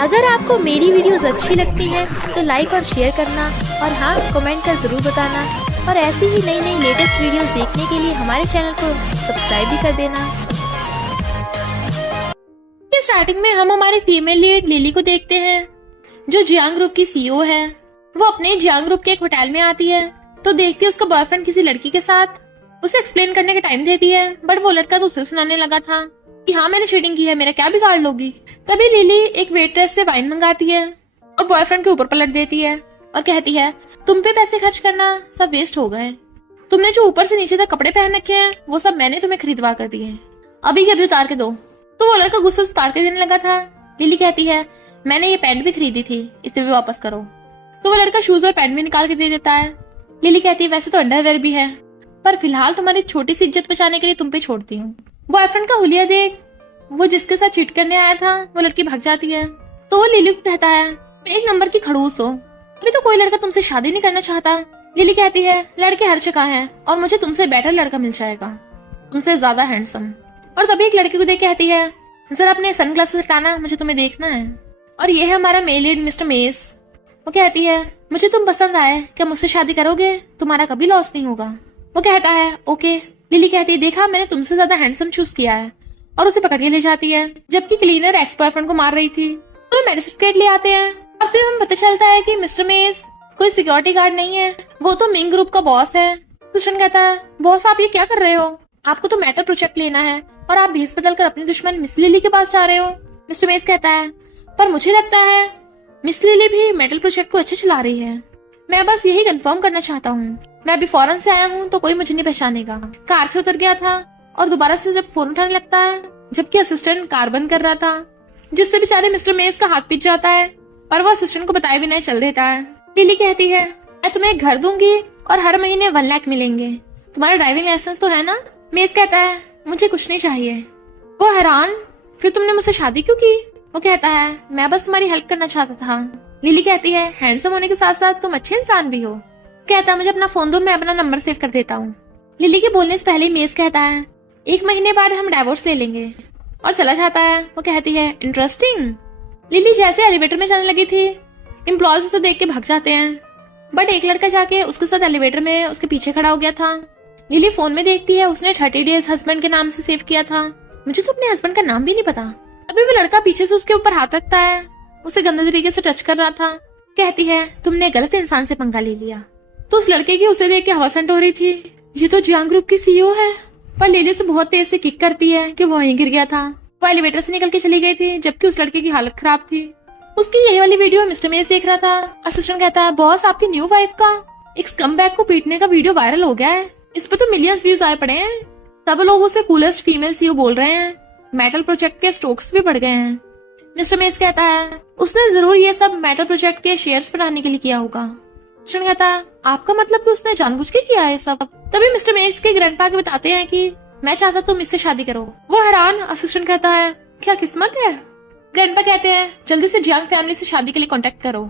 अगर आपको मेरी वीडियोस अच्छी लगती हैं तो लाइक और शेयर करना और हाँ कमेंट कर ज़रूर बताना और ऐसी ही नई नई लेटेस्ट वीडियोस देखने के लिए हमारे चैनल को सब्सक्राइब भी कर देना। स्टार्टिंग में हम हमारे फीमेल लीड लिली को देखते हैं जो जियांग ग्रुप की सीईओ है। वो अपने जियांग ग्रुप के एक होटल में आती है तो देखती है उसका बॉयफ्रेंड किसी लड़की के साथ। उसे एक्सप्लेन करने का टाइम देती है बट वो लड़का तो उसे सुनाने लगा था कि हाँ मैंने चीटिंग की है, मेरा क्या बिगाड़ लोगी। तभी लिली एक वेट्रेस से वाइन मंगाती है और बॉयफ्रेंड के ऊपर पलट देती है और कहती है तुम पे पैसे खर्च करना सब वेस्ट हो गए। तुमने जो ऊपर से नीचे तक कपड़े पहन रखे हैं वो सब मैंने तुम्हें खरीदवा कर दिए, अभी के अभी उतार के दो। तो वो लड़का गुस्से से उतार के देने लगा था। लिली कहती है मैंने ये पैंट भी खरीदी थी, इसे भी वापस करो। तो वो लड़का शूज और पैंट भी निकाल के दे देता है। लिली कहती है वैसे तो अंडरवेयर भी है पर फिलहाल तुम्हारी छोटी सी इज्जत बचाने के लिए तुम पे छोड़ती हूँ। बॉयफ्रेंड का हुलिया देख वो जिसके साथ चीट करने आया था वो लड़की भाग जाती है। तो वो लिली को कहता है एक नंबर की खड़ूस हो, अभी तो कोई लड़का तुमसे शादी नहीं करना चाहता। लिली कहती है लड़के हर जगह हैं और मुझे तुमसे बेटर लड़का मिल जाएगा, तुमसे ज्यादा हैंडसम। और तभी एक लड़के को देख कहती है जरा अपने सनग्लासेस हटाना, मुझे तुम्हें देखना है। और ये है हमारा मेल लीड मिस्टर मेस। वो कहती है मुझे तुम पसंद आए, क्या मुझसे शादी करोगे, तुम्हारा कभी लॉस नहीं होगा। वो कहता है ओके। लिली कहती है देखा मैंने तुमसे ज्यादा हैंडसम चूज किया है और उसे पकड़ के ले जाती है। जबकि क्लीनर एक्स बॉयफ्रेंड को मार रही थी। तो मैरिज सर्टिफिकेट ले आते हैं और फिर हमें पता चलता है कि मिस्टर मेस कोई सिक्योरिटी गार्ड नहीं है, वो तो मिंग ग्रुप का बॉस है। सुशन कहता है बॉस आप ये क्या कर रहे हो, आपको तो मैटर प्रोजेक्ट लेना है और आप भेस बदल कर अपनी दुश्मन मिस लिली के पास जा रहे हो। मिस्टर मेस कहता है पर मुझे लगता है मिस लिली भी मेटल प्रोजेक्ट को अच्छे चला रही है, मैं बस यही कंफर्म करना चाहता हूँ। मैं अभी फॉरेन से आया हूँ तो कोई मुझे नहीं पहचानेगा। कार से उतर गया था और दोबारा से जब फोन उठाने लगता है जबकि असिस्टेंट कार बंद कर रहा था, जिससे बेचारे मिस्टर मेस का हाथ पिट जाता है पर वो असिस्टेंट को बताए बिना चल देता है। लिली कहती है मैं तुम्हें एक घर दूंगी और हर महीने 1 लाख मिलेंगे, तुम्हारा ड्राइविंग लाइसेंस तो है ना। मेस कहता है मुझे कुछ नहीं चाहिए। वो हैरान फिर तुमने मुझसे शादी क्यों की। वो कहता है मैं बस तुम्हारी हेल्प करना चाहता था। लिली कहती है हैंडसम होने के साथ साथ तुम अच्छे इंसान भी हो। कहता है मुझे अपना फोन दो, मैं अपना नंबर सेव कर देता हूँ। लिली के बोलने से पहले मेस कहता है 1 महीने बाद हम डाइवोर्स ले लेंगे और चला जाता है। वो कहती है इंटरेस्टिंग। लिली जैसे एलिवेटर में जाने लगी थी एम्प्लॉयज उसे देख के भाग जाते हैं बट एक लड़का जाके उसके साथ एलिवेटर में उसके पीछे खड़ा हो गया था। लिली फोन में देखती है उसने 30 डेज हस्बैंड के नाम से सेव किया था। मुझे तो अपने हस्बैंड का नाम भी नहीं पता। अभी वो लड़का पीछे से उसके ऊपर हाथ रखता है, उसे गंदे तरीके से टच कर रहा था। कहती है तुमने गलत इंसान से पंगा ले लिया। तो उस लड़के की उसे देख के हवासंट हो रही थी, ये तो जियांग ग्रुप की सीईओ है। पर लिली से बहुत तेज से किक करती है कि वो वहीं गिर गया था। वो एलिवेटर से निकल के चली गई थी जबकि उस लड़के की हालत खराब थी। उसकी यही वाली वीडियो मिस्टर मेस देख रहा था। असिस्टेंट कहता है बॉस आपकी न्यू वाइफ का एक स्कमबैग को पीटने का वीडियो वायरल हो गया है, इस पे तो मिलियंस व्यूज आए पड़े हैं, सब लोग उसे कूलेस्ट फीमेल सीईओ बोल रहे हैं, मेटल प्रोजेक्ट के स्टॉक्स भी बढ़ गए हैं। मिस्टर मेस कहता है उसने जरूर ये सब मेटल प्रोजेक्ट के शेयर्स बढ़ाने के लिए किया होगा। असिस्टेंट कहता है आपका मतलब कि उसने जानबूझ के किया है सब। तभी मिस्टर मेस के ग्रैंडपा के बताते हैं कि मैं चाहता तुम इससे शादी करो। वो हैरान। असिस्टेंट कहता है क्या किस्मत है। ग्रैंडपा कहते हैं जल्दी से जियांग फैमिली से शादी के लिए कांटेक्ट करो।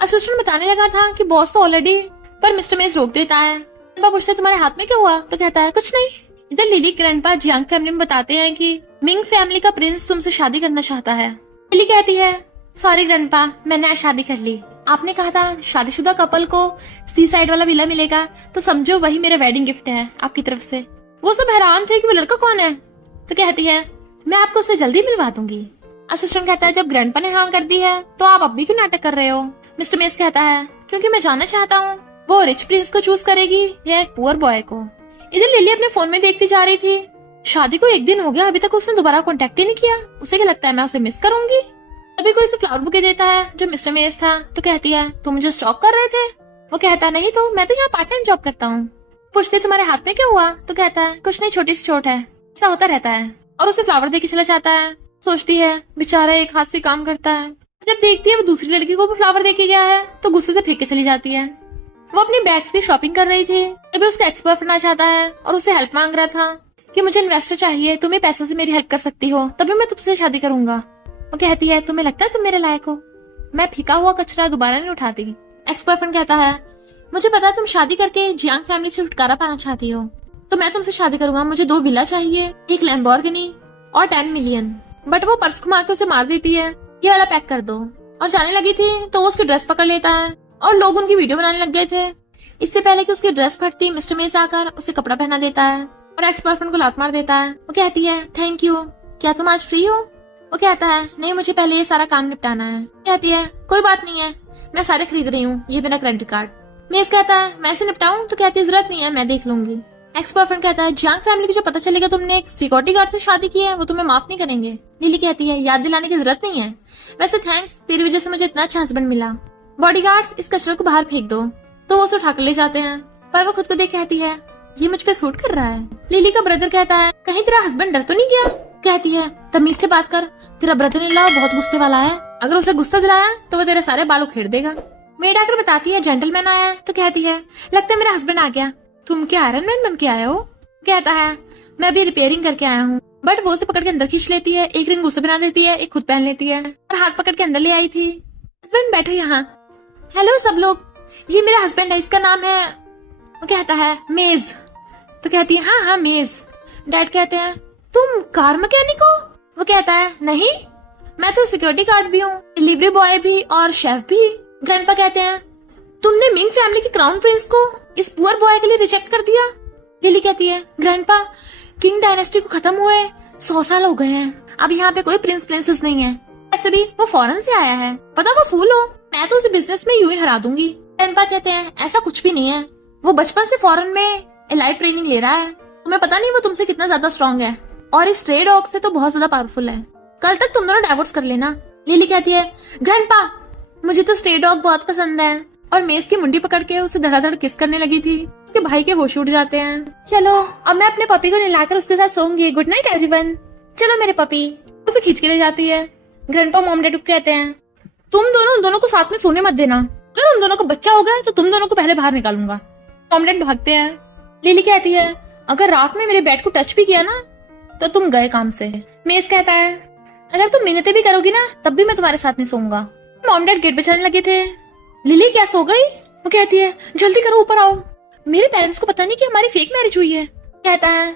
असिस्टेंट बताने लगा था कि बॉस तो ऑलरेडी, पर मिस्टर मेस रोक देता है। ग्रैंडपा पूछते तुम्हारे हाथ में क्या हुआ, तो कहता है कुछ नहीं। इधर लिली ग्रैंडपा जियांग फैमिली में बताते हैं कि मिंग फैमिली का प्रिंस तुमसे शादी करना चाहता है। लिली कहती है सॉरी ग्रैंडपा मैंने आज शादी कर ली, आपने कहा था शादीशुदा कपल को सी साइड वाला विला मिलेगा तो समझो वही मेरा वेडिंग गिफ्ट है आपकी तरफ से। वो सब हैरान थे कि वो लड़का कौन है। तो कहती है मैं आपको उससे जल्दी मिलवा दूंगी। असिस्टेंट कहता है जब ग्रैंडपा ने हाँ कर दी है तो आप अब भी क्यों नाटक कर रहे हो। मिस्टर मेस कहता है क्योंकि मैं जानना चाहता हूँ वो रिच प्रिंस को चूज करेगी या एक पुअर बॉय को। इधर लिली अपने फोन में देखती जा रही थी। शादी को 1 दिन हो गया अभी तक उसने दोबारा कॉन्टेक्ट ही नहीं किया। उसे क्या लगता है मैं उसे मिस करूंगी। अभी कोई उसे फ्लावर बुके देता है जो मिस्टर मेस था। तो कहती है तुम मुझे स्टॉक कर रहे थे। वो कहता है नहीं तो मैं तो यहाँ पार्ट टाइम जॉब करता हूँ। पूछते तुम्हारे हाथ में क्या हुआ, तो कहता है कुछ नहीं छोटी सी चोट है, ऐसा होता रहता है। और उसे फ्लावर देके चला जाता है। सोचती है बेचारा एक हाथ से काम करता है। जब देखती है वो दूसरी लड़की को भी फ्लावर देके गया है तो गुस्से से फेंक के चली जाती है। वो अपनी बैग्स की शॉपिंग कर रही थी तभी उसका एक्स बॉयफ्रेंड आ जाता है और उसे हेल्प मांग रहा था कि मुझे इन्वेस्टर चाहिए, तुम्हें पैसों से मेरी हेल्प कर सकती हो तभी मैं तुमसे शादी करूंगा। वो कहती है तुम्हें लगता है तुम मेरे लायक हो, मैं फीका हुआ कचरा दोबारा नहीं उठाती। एक्स बॉयफ्रेंड कहता है मुझे पता है तुम शादी करके जियांग फैमिली से छुटकारा पाना चाहती हो तो मैं तुमसे शादी करूंगा। मुझे 2 विला चाहिए, एक लैम्बोर्गिनी और 10 मिलियन। बट वो पर्स घुमा के उसे मार देती है ये वाला पैक कर दो। और जाने लगी थी तो वो उसकी ड्रेस पकड़ लेता है और लोग उनकी वीडियो बनाने लग गए थे। इससे पहले कि उसकी ड्रेस फटती, मिस्टर मेस आकर उसे कपड़ा पहना देता है और एक्स बॉयफ्रेंड को लात मार देता है। वो कहती है थैंक यू, क्या तुम आज फ्री हो? वो कहता है नहीं, मुझे पहले ये सारा काम निपटाना है। कहती है कोई बात नहीं है, मैं सारे खरीद रही हूँ, ये मेरा क्रेडिट कार्ड। मेस कहता है मैं इसे निपटाऊं? तो कहती है जरूरत नहीं है, मैं देख लूंगी। एक्स बॉयफ्रेंड कहता है जियांग फैमिली को जो पता चलेगा तुमने एक सिक्योरिटी गार्ड से शादी की है वो तुम्हें माफ नहीं करेंगे। लिली कहती है याद दिलाने की जरूरत नहीं है, वैसे थैंक्स, तेरी वजह से मुझे इतना अच्छा हस्बैंड मिला। बॉडीगार्ड्स इस कचरे को बाहर फेंक दो। तो वो उसे उठा कर ले जाते हैं, पर वो खुद को देख कहती है ये मुझ पे सूट कर रहा है। लिली का ब्रदर कहता है कहीं तेरा हस्बैंड डर तो नहीं गया? कहती है तमीज से बात कर, तेरा ब्रदर इन लॉ बहुत गुस्से वाला है, अगर उसे गुस्सा दिलाया तो वो तेरे सारे बाल उखेड़ देगा। मेड आकर बताती है जेंटलमैन आया है। तो कहती है लगता है मेरा हस्बैंड आ गया, तुम क्या आयरन मैन बन के आए हो? कहता है मैं अभी रिपेयरिंग करके आया हूँ। बट वो उसे पकड़ के अंदर खींच लेती है, एक रिंग उसे बना देती है, एक खुद पहन लेती है और हाथ पकड़ के अंदर ले आई थी। हस्बैंड बैठो यहाँ। हेलो सब लोग, ये मेरा हस्बैंड है, इसका नाम है, वो कहता है मेज। तो कहती है हाँ हाँ मेज। डैड कहते हैं तुम कार मैकेनिक हो? वो कहता है नहीं, मैं तो सिक्योरिटी गार्ड भी हूँ, डिलीवरी बॉय भी और शेफ भी। ग्रैंडपा कहते हैं तुमने मिंग फैमिली के क्राउन प्रिंस को इस पुअर बॉय के लिए रिजेक्ट कर दिया। लिली कहती है ग्रैंडपा, किंग डायनेस्टी को खत्म हुए 100 साल हो गए हैं, अब यहाँ पे कोई प्रिंस प्रिंसेस नहीं है, ऐसे भी वो फॉरेन से आया है, पता वो फूल हो, मैं तो उसे बिजनेस में यूं ही हरा दूंगी। ग्रैंडपा कहते हैं ऐसा कुछ भी नहीं है, वो बचपन से फॉरेन में एलाइड ट्रेनिंग ले रहा है, तुम्हें पता नहीं वो तुमसे कितना ज्यादा स्ट्रॉन्ग है और इस स्ट्रे डॉग से तो बहुत ज्यादा पावरफुल है, कल तक तुम दोनों डाइवोर्स कर लेना। लिली कहती है ग्रैंडपा मुझे तो स्ट्रे डॉग बहुत पसंद है, और मेज की मुंडी पकड़ के उसे धड़ाधड़ किस करने लगी थी। उसके भाई के होश उड़ जाते हैं। चलो अब मैं अपने पपी को नहलाकर उसके साथ सोऊंगी, गुड नाइट एवरीवन। चलो मेरे पपी। उसे खींच के ले जाती है। ग्रैंडपा मॉम डैड को कहते हैं तुम दोनों उन दोनों को साथ में सोने मत देना, अगर उन दोनों को बच्चा होगा तो तुम दोनों को पहले बाहर निकालूंगा। मॉम डैड भागते हैं। लिली कहती है अगर रात में मेरे बेड को टच भी किया ना तो तुम गए काम से। मेज कहता है अगर तुम मिन्नतें भी करोगी ना तब भी मैं तुम्हारे साथ नहीं सोऊंगा। मॉम डैड गेट बचाने लगे थे। लिली क्या सो गई? वो कहती है जल्दी करो ऊपर आओ, मेरे पेरेंट्स को पता नहीं कि हमारी फेक मैरिज हुई है। कहता है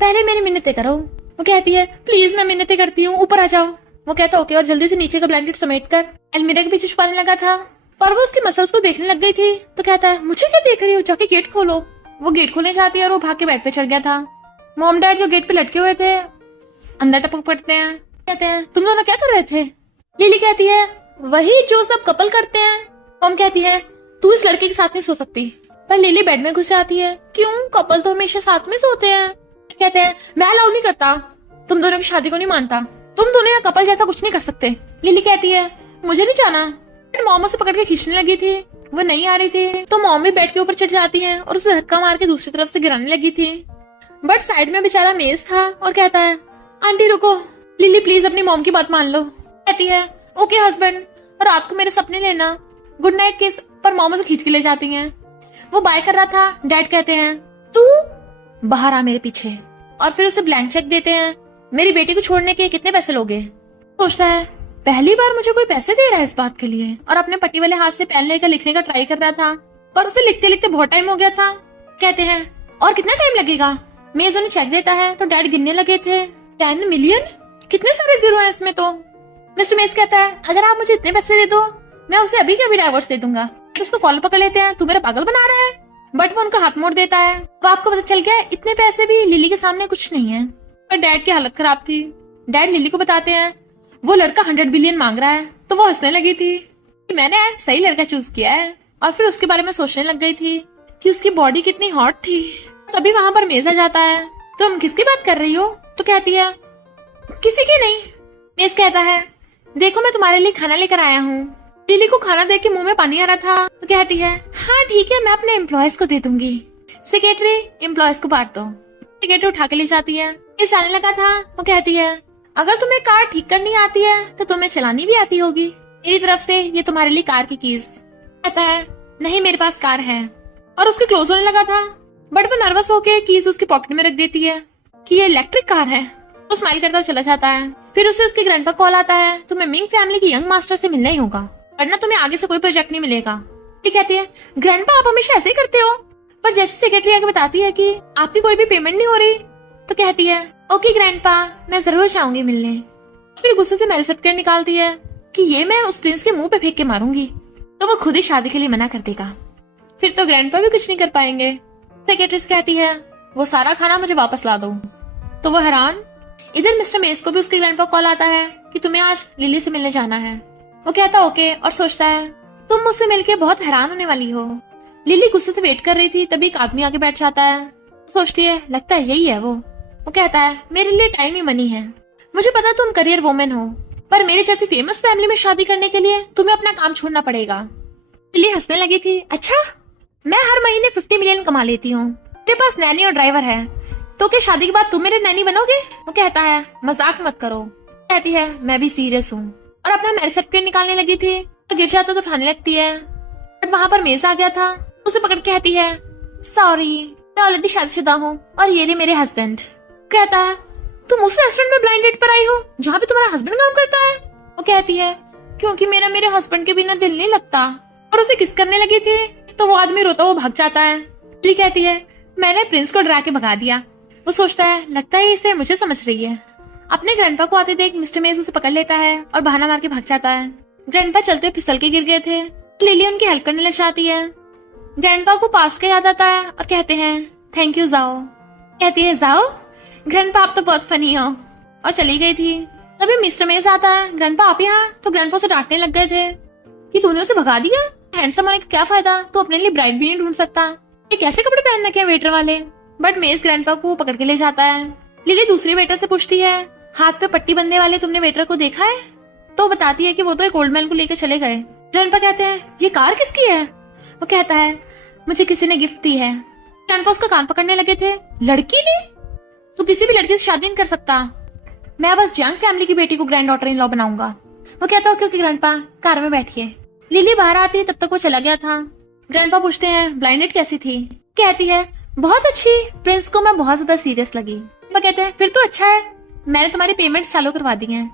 पहले मेरी मिन्नतें करो। वो कहती है प्लीज मैं मिन्नतें करती हूँ, ऊपर आ जाओ। वो कहता ओके, और जल्दी से नीचे का ब्लैंकेट समेट कर अलमीरा के पीछे छुपाने लगा था, पर वो उसकी मसल्स को देखने लग गई थी। तो कहता है मुझे क्या देख रही हो, जाके गेट खोलो। वो गेट खोलने जाती है और वो भाग के बेड पे चढ़ गया था। मॉम डैड जो गेट पे लटके हुए थे अंदर टपक पड़ते हैं। कहते हैं तुम दोनों क्या कर रहे थे? लिली कहती है वही जो सब कपल करते हैं। मॉम कहती है तू इस लड़के के साथ नहीं सो सकती, पर लिली बेड में घुस जाती है। क्यों, कपल तो हमेशा साथ में सोते हैं। कहते हैं मैं अलाउ नहीं करता, तुम दोनों की शादी को नहीं मानता, तुम दोनों या कपल जैसा कुछ नहीं कर सकते। लिली कहती है मुझे नहीं जाना। मॉम उसे पकड़ के खींचने लगी थी, वो नहीं आ रही थी, तो मॉम भी बेड के ऊपर चढ़ जाती है और उसे धक्का मार के दूसरी तरफ से गिराने लगी थी। बट साइड में बेचारा मेज था और कहता है आंटी रुको, लिली प्लीज अपनी मॉम की बात मान लो। कहती है ओके हस्बैंड, रात को मेरे सपने लेना, गुड नाइट किस। पर मॉम उसे खींच के ले जाती हैं। वो बाय कर रहा था। डैड कहते हैं तू बाहर आ मेरे पीछे, और फिर उसे ब्लैंक चेक देते हैं। मेरी बेटी को छोड़ने के कितने पैसे लोगे? सोचता है पहली बार मुझे कोई पैसे दे रहा है इस बात के लिए, और अपने पट्टी वाले हाथ से पेन लेकर लिखने का ट्राई कर रहा था, पर उसे लिखते लिखते बहुत टाइम हो गया था। कहते हैं और कितना टाइम लगेगा? मेज उन्हें चेक देता है तो डैड गिनने लगे थे 10 मिलियन, कितने सारे जीरो हैं इसमें। तो मिस्टर मेज कहता है अगर आप मुझे इतने पैसे दे दो मैं उसे अभी के अभी डाइवोर्स दे दूंगा। उसको कॉलर पकड़ लेते हैं, तू मेरा पागल बना रहा है, बट वो उनका हाथ मोड़ देता है। तो आपको पता चल गया इतने पैसे भी लिली के सामने कुछ नहीं है। पर डैड की हालत खराब थी। डैड लिली को बताते हैं वो लड़का 100 बिलियन मांग रहा है, तो वो हंसने लगी थी कि मैंने सही लड़का चूज किया है, और फिर उसके बारे में सोचने लग गई थी कि उसकी बॉडी कितनी हॉट थी। तभी वहां पर मेज आ जाता है। तुम किसकी बात कर रही हो? तो कहती है किसी की नहीं। मेज कहता है देखो मैं तुम्हारे लिए खाना लेकर आया हूँ। लिली को खाना देख के मुंह में पानी आ रहा था, तो कहती है हाँ ठीक है मैं अपने एम्प्लॉयज को दे दूंगी। सेक्रेटरी एम्प्लॉयज को बांट दो। सेक्रेटरी उठा के ले जाती है। ये जाने लगा था। वो कहती है अगर तुम्हें कार ठीक करनी आती है तो तुम्हें चलानी भी आती होगी, मेरी तरफ से ये तुम्हारे लिए कार की कीज। कहता है नहीं मेरे पास कार है, और उसके क्लोज होने लगा था, बट वो नर्वस होके कीज उसकी पॉकेट में रख देती है कि ये इलेक्ट्रिक कार है। वो स्माइल करता हुआ चला जाता है। फिर उसे उसके ग्रैंडपा कॉल आता है, तुम्हें मिंग फैमिली की यंग मास्टर से मिलना ही होगा, वरना तुम्हें आगे से कोई प्रोजेक्ट नहीं मिलेगा। ये कहती है ग्रैंडपा आप हमेशा ऐसे ही करते हो, पर जैसे सेक्रेटरी आगे बताती है कि आपकी कोई भी पेमेंट नहीं हो रही, तो कहती है ओके ग्रैंडपा मैं जरूर चाहूंगी मिलने। फिर गुस्से से मेरे सर्टिफिकेट निकालती है कि ये मैं उस प्रिंस के मुंह पे फेंक के मारूंगी तो वो खुद ही शादी के लिए मना कर देगा, फिर तो ग्रैंडपा भी कुछ नहीं कर पाएंगे। सेक्रेटरीज कहती है वो सारा खाना मुझे वापस ला दो। तो वो हैरान। इधर मिस्टर मेस को भी उसके ग्रैंडपा कॉल आता है कि तुम्हें आज लिली से मिलने जाना है। वो कहता ओके और सोचता है तुम मुझसे मिलके बहुत हैरान होने वाली हो। लिली गुस्से से वेट कर रही थी, तभी एक आदमी आके बैठ जाता है। सोचती है लगता है यही है वो कहता है मेरे लिए टाइम ही मनी है। मुझे पता तुम करियर वुमेन हो, पर मेरे जैसी फेमस फैमिली में शादी करने के लिए तुम्हें अपना काम छोड़ना पड़ेगा। लिली हंसने लगी थी। अच्छा, मैं हर महीने 50 मिलियन कमा लेती हूँ, मेरे पास नैनी और ड्राइवर है, तो क्या शादी के बाद तुम मेरे नैनी बनोगे? वो कहता है मजाक मत करो। कहती है मैं भी सीरियस हूँ, और अपना मैरिज सर्टिफिकेट निकालने लगी थी और गिर जाता तो उठाने लगती है, बट वहाँ पर मेस आ गया था। उसे पकड़ के कहती है सॉरी, मैं ऑलरेडी शादीशुदा हूँ और ये रही मेरे हस्बैंड। कहता है तुम उस रेस्टोरेंट में ब्लाइंड डेट पर आई हो जहाँ पे तुम्हारा हस्बैंड काम करता है? वो कहती है क्योंकि मेरे हस्बैंड के बिना दिल नहीं लगता, और उसे किस करने लगी थी तो वो आदमी रोता हुआ भाग जाता है। लिली कहती है मैंने प्रिंस को डरा के भगा दिया। वो सोचता है लगता है इसे मुझे समझ रही है। अपने ग्रैंडपा को आते देख मिस्टर मेस उसे पकड़ लेता है और बहाना मार के भाग जाता है। ग्रैंडपा चलते फिसल के गिर गए थे, लिली उनकी हेल्प करने लग जाती है। ग्रैंडपा को पास्ट का याद आता है और कहते हैं थैंक यू जाओ। कहती है जाओ, ग्रैंडपा आप तो बहुत फनी हो, और चली गई थी। तभी मिस्टर मेस आता है। ग्रैंडपा आप यहाँ? तो ग्रैंडपा उसे डांटने लग गए थे कि तूने उसे भगा दिया, हैंडसम होने का क्या फायदा, तू अपने लिए ब्राइड भी नहीं ढूंढ सकता, ये कैसे कपड़े पहन रखे हैं वेटर वाले। बट मेस ग्रैंडपा को पकड़ के ले जाता है। लिली दूसरे वेटर से पूछती है हाथ पे पट्टी बंधने वाले तुमने वेटर को देखा है? तो बताती है कि वो तो एक ओल्ड मैन को लेकर चले गए। ग्रैंडपा कहते हैं ये कार किसकी है? वो कहता है मुझे किसी ने गिफ्ट दी है। ग्रैंडपा उसका कान पकड़ने लगे थे। लड़की ने? तू किसी भी लड़की से शादी नहीं कर सकता, मैं बस जियांग फैमिली की बेटी को ग्रैंड डॉटर इन लॉ बनाऊंगा। वो कहता है क्योंकि ग्रैंडपा कार में बैठिए। लिली बाहर आती है, तब तक वो चला गया था। ग्रैंडपा पूछते हैं ब्लाइंडेड कैसी थी? कहती है बहुत अच्छी, प्रिंस को मैं बहुत ज्यादा सीरियस लगी। ग्रैंडपा कहते हैं फिर तो अच्छा है, मैंने तुम्हारी पेमेंट्स चालू करवा दी हैं।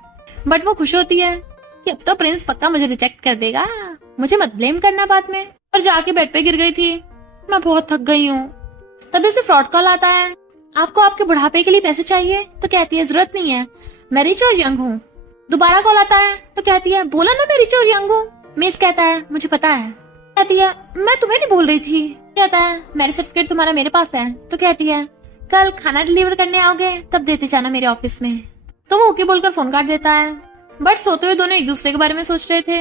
बट वो खुश होती है कि अब तो प्रिंस पक्का मुझे रिजेक्ट कर देगा, मुझे मत ब्लेम करना बाद में। और जाके बेड पे गिर गई थी। मैं बहुत थक गई हूँ। तभी उसे फ्रॉड कॉल आता है। आपको आपके बुढ़ापे के लिए पैसे चाहिए? तो कहती है जरूरत नहीं है, मैं रिच और यंग हूँ। दोबारा कॉल आता है तो कहती है बोला ना मैं रिच और यंग हूँ। मेस कहता है मुझे पता है। कहती है मैं तुम्हें नहीं बोल रही थी। कहता है मैरिज सर्टिफिकेट तुम्हारा मेरे पास है। तो कहती है कल खाना डिलीवर करने आओगे तब देते जाना मेरे ऑफिस में। तो वो ओके बोलकर फोन काट देता है। बट सोते हुए दोनों एक दूसरे के बारे में सोच रहे थे।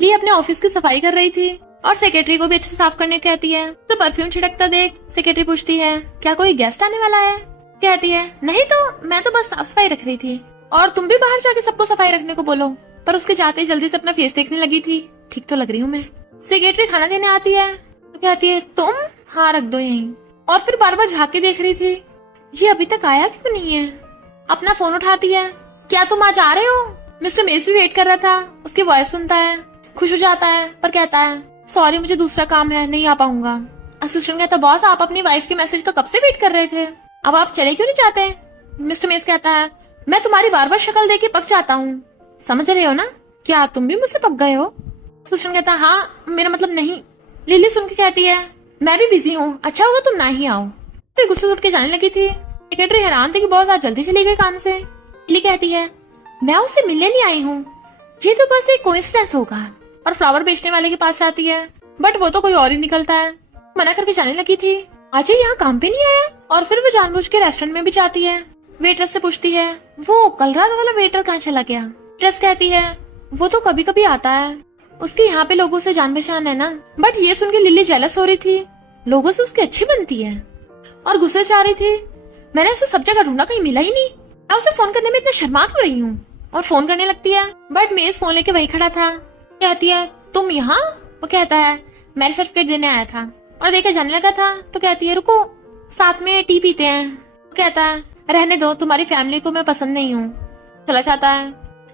ये अपने ऑफिस की सफाई कर रही थी और सेक्रेटरी को भी अच्छे से साफ करने को कहती है। तो परफ्यूम छिड़कता देख सेक्रेटरी पूछती है क्या कोई गेस्ट आने वाला है? कहती है नहीं तो मैं तो बस साफ सफाई रख रही थी, और तुम भी बाहर जाके सबको सफाई रखने को बोलो। पर उसके जाते ही जल्दी से अपना फेस देखने लगी थी। ठीक तो लग रही हूँ मैं। सेक्रेटरी खाना देने आती है तो कहती है तुम? हाँ रख दो यहीं। और फिर बार बार झाँक के देख रही थी ये अभी तक आया क्यों नहीं है। अपना फोन उठाती है क्या तुम आज आ रहे हो? मिस्टर मेस भी वेट कर रहा था। उसकी वॉइस सुनता है, खुश हो जाता है, पर कहता है सॉरी मुझे दूसरा काम है, नहीं आ पाऊंगा। असिस्टेंट कहता बॉस आप अपनी वाइफ के मैसेज का कब से वेट कर रहे थे, अब आप चले क्यों नहीं जाते? मिस्टर मेस कहता है मैं तुम्हारी बार बार शक्ल देख के पक जाता हूँ, समझ रहे हो ना? क्या तुम भी मुझसे पक गए हो? असिस्टेंट कहता है हाँ मेरा मतलब नहीं। लिली सुन के कहती है मैं भी बिजी हूँ, अच्छा होगा तुम ना ही आओ। फिर गुस्से से उठ के जाने लगी थी। सेक्रेटरी हैरान थी कि बॉस आज जल्दी चली गई काम से। लिली कहती है मैं उससे मिलने नहीं आई हूँ, ये तो बस एक कोइंसिडेंस होगा। और फ्लावर बेचने वाले के पास जाती है, बट वो तो कोई और ही निकलता है। मना करके जाने लगी थी आज यहाँ काम पे नहीं आया। और फिर वो जानबूझ के रेस्टोरेंट में भी जाती है। वेट्रेस से पूछती है वो कल रात वाला वेटर कहाँ चला गया? वेट्रेस कहती है वो तो कभी कभी आता है, उसके यहाँ पे लोगों से जान पहचान है ना। बट ये सुन के लिली जेलस हो रही थी, लोगों से उसकी अच्छी बनती है, और गुस्से से आ रही थी मैंने उसे सब जगह ढूंढा कहीं मिला ही नहीं, मैं उसे फोन करने में इतना शर्मा क्यों रही हूँ। और फोन करने लगती है, बट मेस फोन लेके वही खड़ा था। कहती है तुम यहाँ? वो कहता है मैरिज सर्टिफिकेट देने आया था और देकर जाने लगा था। तो कहती है रुको साथ में टी पीते हैं। वो कहता है रहने दो, तुम्हारी फैमिली को मैं पसंद नहीं हूँ। चला जाता है।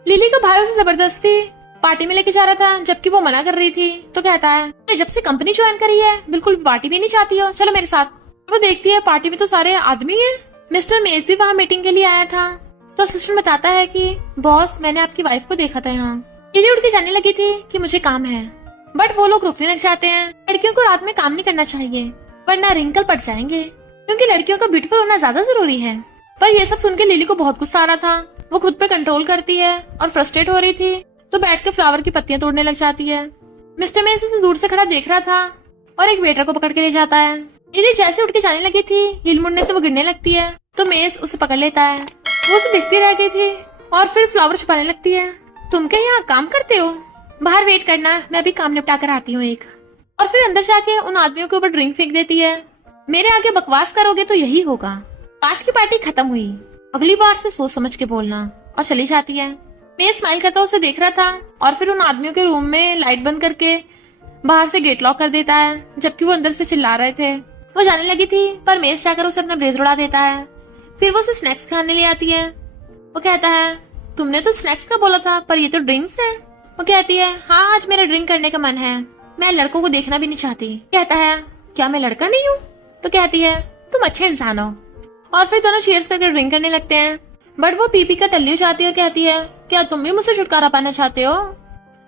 लिली का भाई उसे जबरदस्ती पार्टी में लेके जा रहा था, जबकि वो मना कर रही थी। तो कहता है जब से कंपनी ज्वाइन करी है बिल्कुल पार्टी भी नहीं चाहती हो, चलो मेरे साथ। वो देखती है पार्टी में तो सारे आदमी है। मिस्टर मेस भी वहाँ मीटिंग के लिए आया था। तो असिस्टेंट बताता है कि बॉस मैंने आपकी वाइफ को देखा था यहाँ। लिली उठ के जाने लगी थी कि मुझे काम है, बट वो लोग रुकने लग जाते हैं। लड़कियों को रात में काम नहीं करना चाहिए वरना रिंकल पड़ जाएंगे, क्योंकि लड़कियों का ब्यूटीफुल होना ज्यादा जरूरी है। पर ये सब सुन के लिली को बहुत गुस्सा आ रहा था। वो खुद पे कंट्रोल करती है और फ्रस्ट्रेट हो रही थी। तो बैठ कर फ्लावर की पत्तियां तोड़ने लग जाती है। मिस्टर मेस उसे दूर से खड़ा देख रहा था और एक वेटर को पकड़ के ले जाता है। लिली जैसे उठ के जाने लगी थी, हिल मुड़ने से वो गिरने लगती है तो मेस उसे पकड़ लेता है। वो उसे देखती रह गई थी और फिर फ्लावर छुपाने लगती है। तुम क्या यहाँ काम करते हो? बाहर वेट करना, मैं अभी काम निपटा कर आती हूँ एक। और फिर अंदर जाके उन आदमियों के ऊपर ड्रिंक फेंक देती है। मेरे आगे बकवास करोगे तो यही होगा। आज की पार्टी खत्म हुई, अगली बार से सोच समझ के बोलना। और चली जाती है। मैं स्माइल करता उसे देख रहा था और फिर उन आदमियों के रूम में लाइट बंद करके बाहर से गेट लॉक कर देता है, जबकि वो अंदर से चिल्ला रहे थे। वो जाने लगी थी पर मेस जाकर उसे अपना ब्लेजर उड़ा देता है। फिर वो उसे स्नैक्स खाने ले आती है। वो कहता है तुमने तो स्नैक्स का बोला था पर ये तो ड्रिंक्स है। वो कहती है हाँ आज मेरा ड्रिंक करने का मन है, मैं लड़कों को देखना भी नहीं चाहती। कहता है क्या मैं लड़का नहीं हूँ? तो कहती है तुम अच्छे इंसान हो। और फिर दोनों चीयर्स करके ड्रिंक करने लगते हैं। बट वो पीपी का टल्ली जाती है और कहती है क्या तुम भी मुझसे छुटकारा पाना चाहते हो?